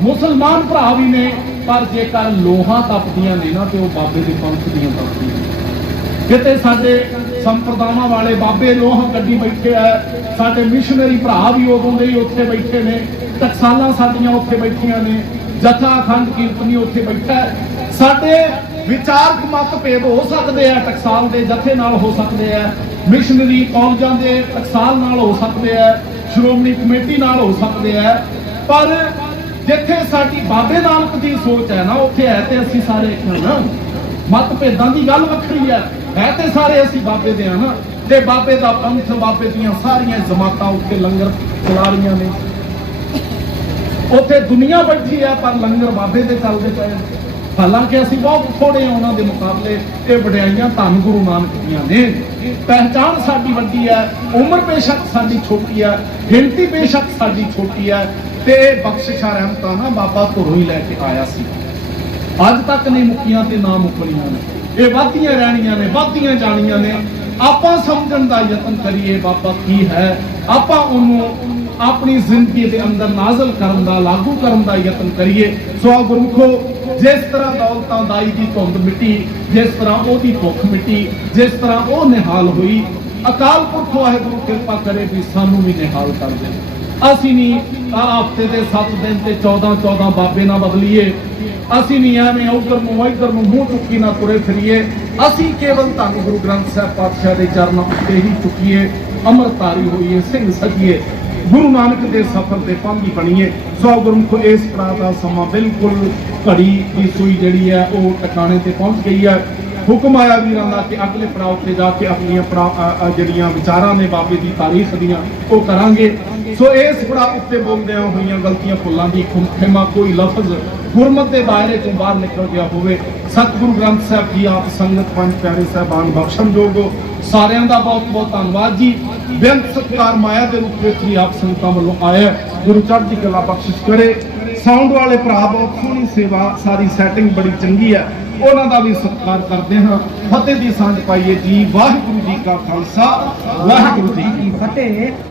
मुसलमान भरा भी ने, पर जेकर लोहां तपदियां ने ना तो बाबे के पंथ दियां तपदियां। किते साडे संप्रदावां वाले बाबे लोहां गड्डी बैठे है, साडे मिशनरी भरा भी उदों दे ही उत्थे बैठे ने, टकसालां साडियां उत्थे बैठियां ने, जथा अखंड कीर्तनी उत्थे बैठा है। साडे विचारक मतभेद हो सकते हैं, टकसाल के जथे नाल हो सकते हैं, मिशनरी कॉलेजां के टकसाल नाल हो सकते हैं, श्रोमणी कमेटी नाल हो सकते हैं, पर जिथे साडी बाबे नानक की सोच है ना उत्थे है ते असीं सारे एक ना। मतभेदां की गल वखरी है ते सारे असीं बाबे दे ना, ते बाबे दा पंथ, बाबे दियां सारियां जमातां उत्थे लंगर चला रही ने। उत्थे दुनिया बैठी है पर लंगर बाबे दे चलदे पए। हालांकि असीं बहुत थोड़े हैं उन्हां दे मुकाबले, ये वड्याइयां धन गुरु नानक दियां ने। पहचान साडी वड्डी है, उम्र बेशक साडी छोटी है, गिनती बेशक साडी छोटी है, ते बख्शिशा रहमतां ना बाबा घरों ही लैके आया सी। अज तक नहीं मुक्कियां ते ना मुकणियां ने, ये वधदियां रहणियां ने, वधदियां जाणियां ने। आपां समझण दा यतन करिए बाबा की है, आपां उहनूं अपनी जिंदगी के अंदर नाजल करन दा, लागू करन दा यतन करिए। सो गुरमुखो जिस तरह दौलतां दाई दी धुंद मिटी, जिस तरह ओदी भुख मिटी, जिस तरह वो निहाल हुई, अकाल पुरख वाहिगुरू कृपा करे भी सानू भी निहाल कर दे। असीं नहीं हफ्ते के 7 दिन ते 14 बाबे ना बदलीए, असीं नहीं एवें उधर नूं इधर नूं मूँह चुकी ना तुरे फिरीए। असीं केवल धन गुरु ग्रंथ साहिब पातशाह के चरणों उत्ते ही चुकीए, अमरतारी होईए, सिंह सजिए, गुरु नानक के सफर के पांगी बनीए। सौ गुरमुख इस तरह का समा बिल्कुल घड़ी की सुई जी है वो टकाने से पहुंच गई है। हुक्म आया वीरां दा कि अगले पड़ाव से जाके अपन जड़ियां विचारां ने बाबे की तारीख दियां वो करांगे। सो इस पड़ाव उत्ते बोलदियां होईयां गलतियां भुलां दी खेमा कोई लफ्ज गुरमत के दायरे चों बाहर निकल गया होवे, सतगुरु ग्रंथ साहब जी आप संगत पंज प्यारे साहबान बख्शण जोग सारियां दा बहुत बहुत धन्नवाद जी। बेअंत सत्कार माया के रूप में भी आप संगतां वल्लों आया, गुरु चढ़दी कला बख्शिश करे। साउंड वाले भरा बहुत सोहनी सेवा, सारी सैटिंग बड़ी चंगी है, उन्हां दा भी सत्कार करते हैं। फतेह दी सांझ पाइए जी। वाहिगुरू जी का खालसा, वाहिगुरू जी की फतेह।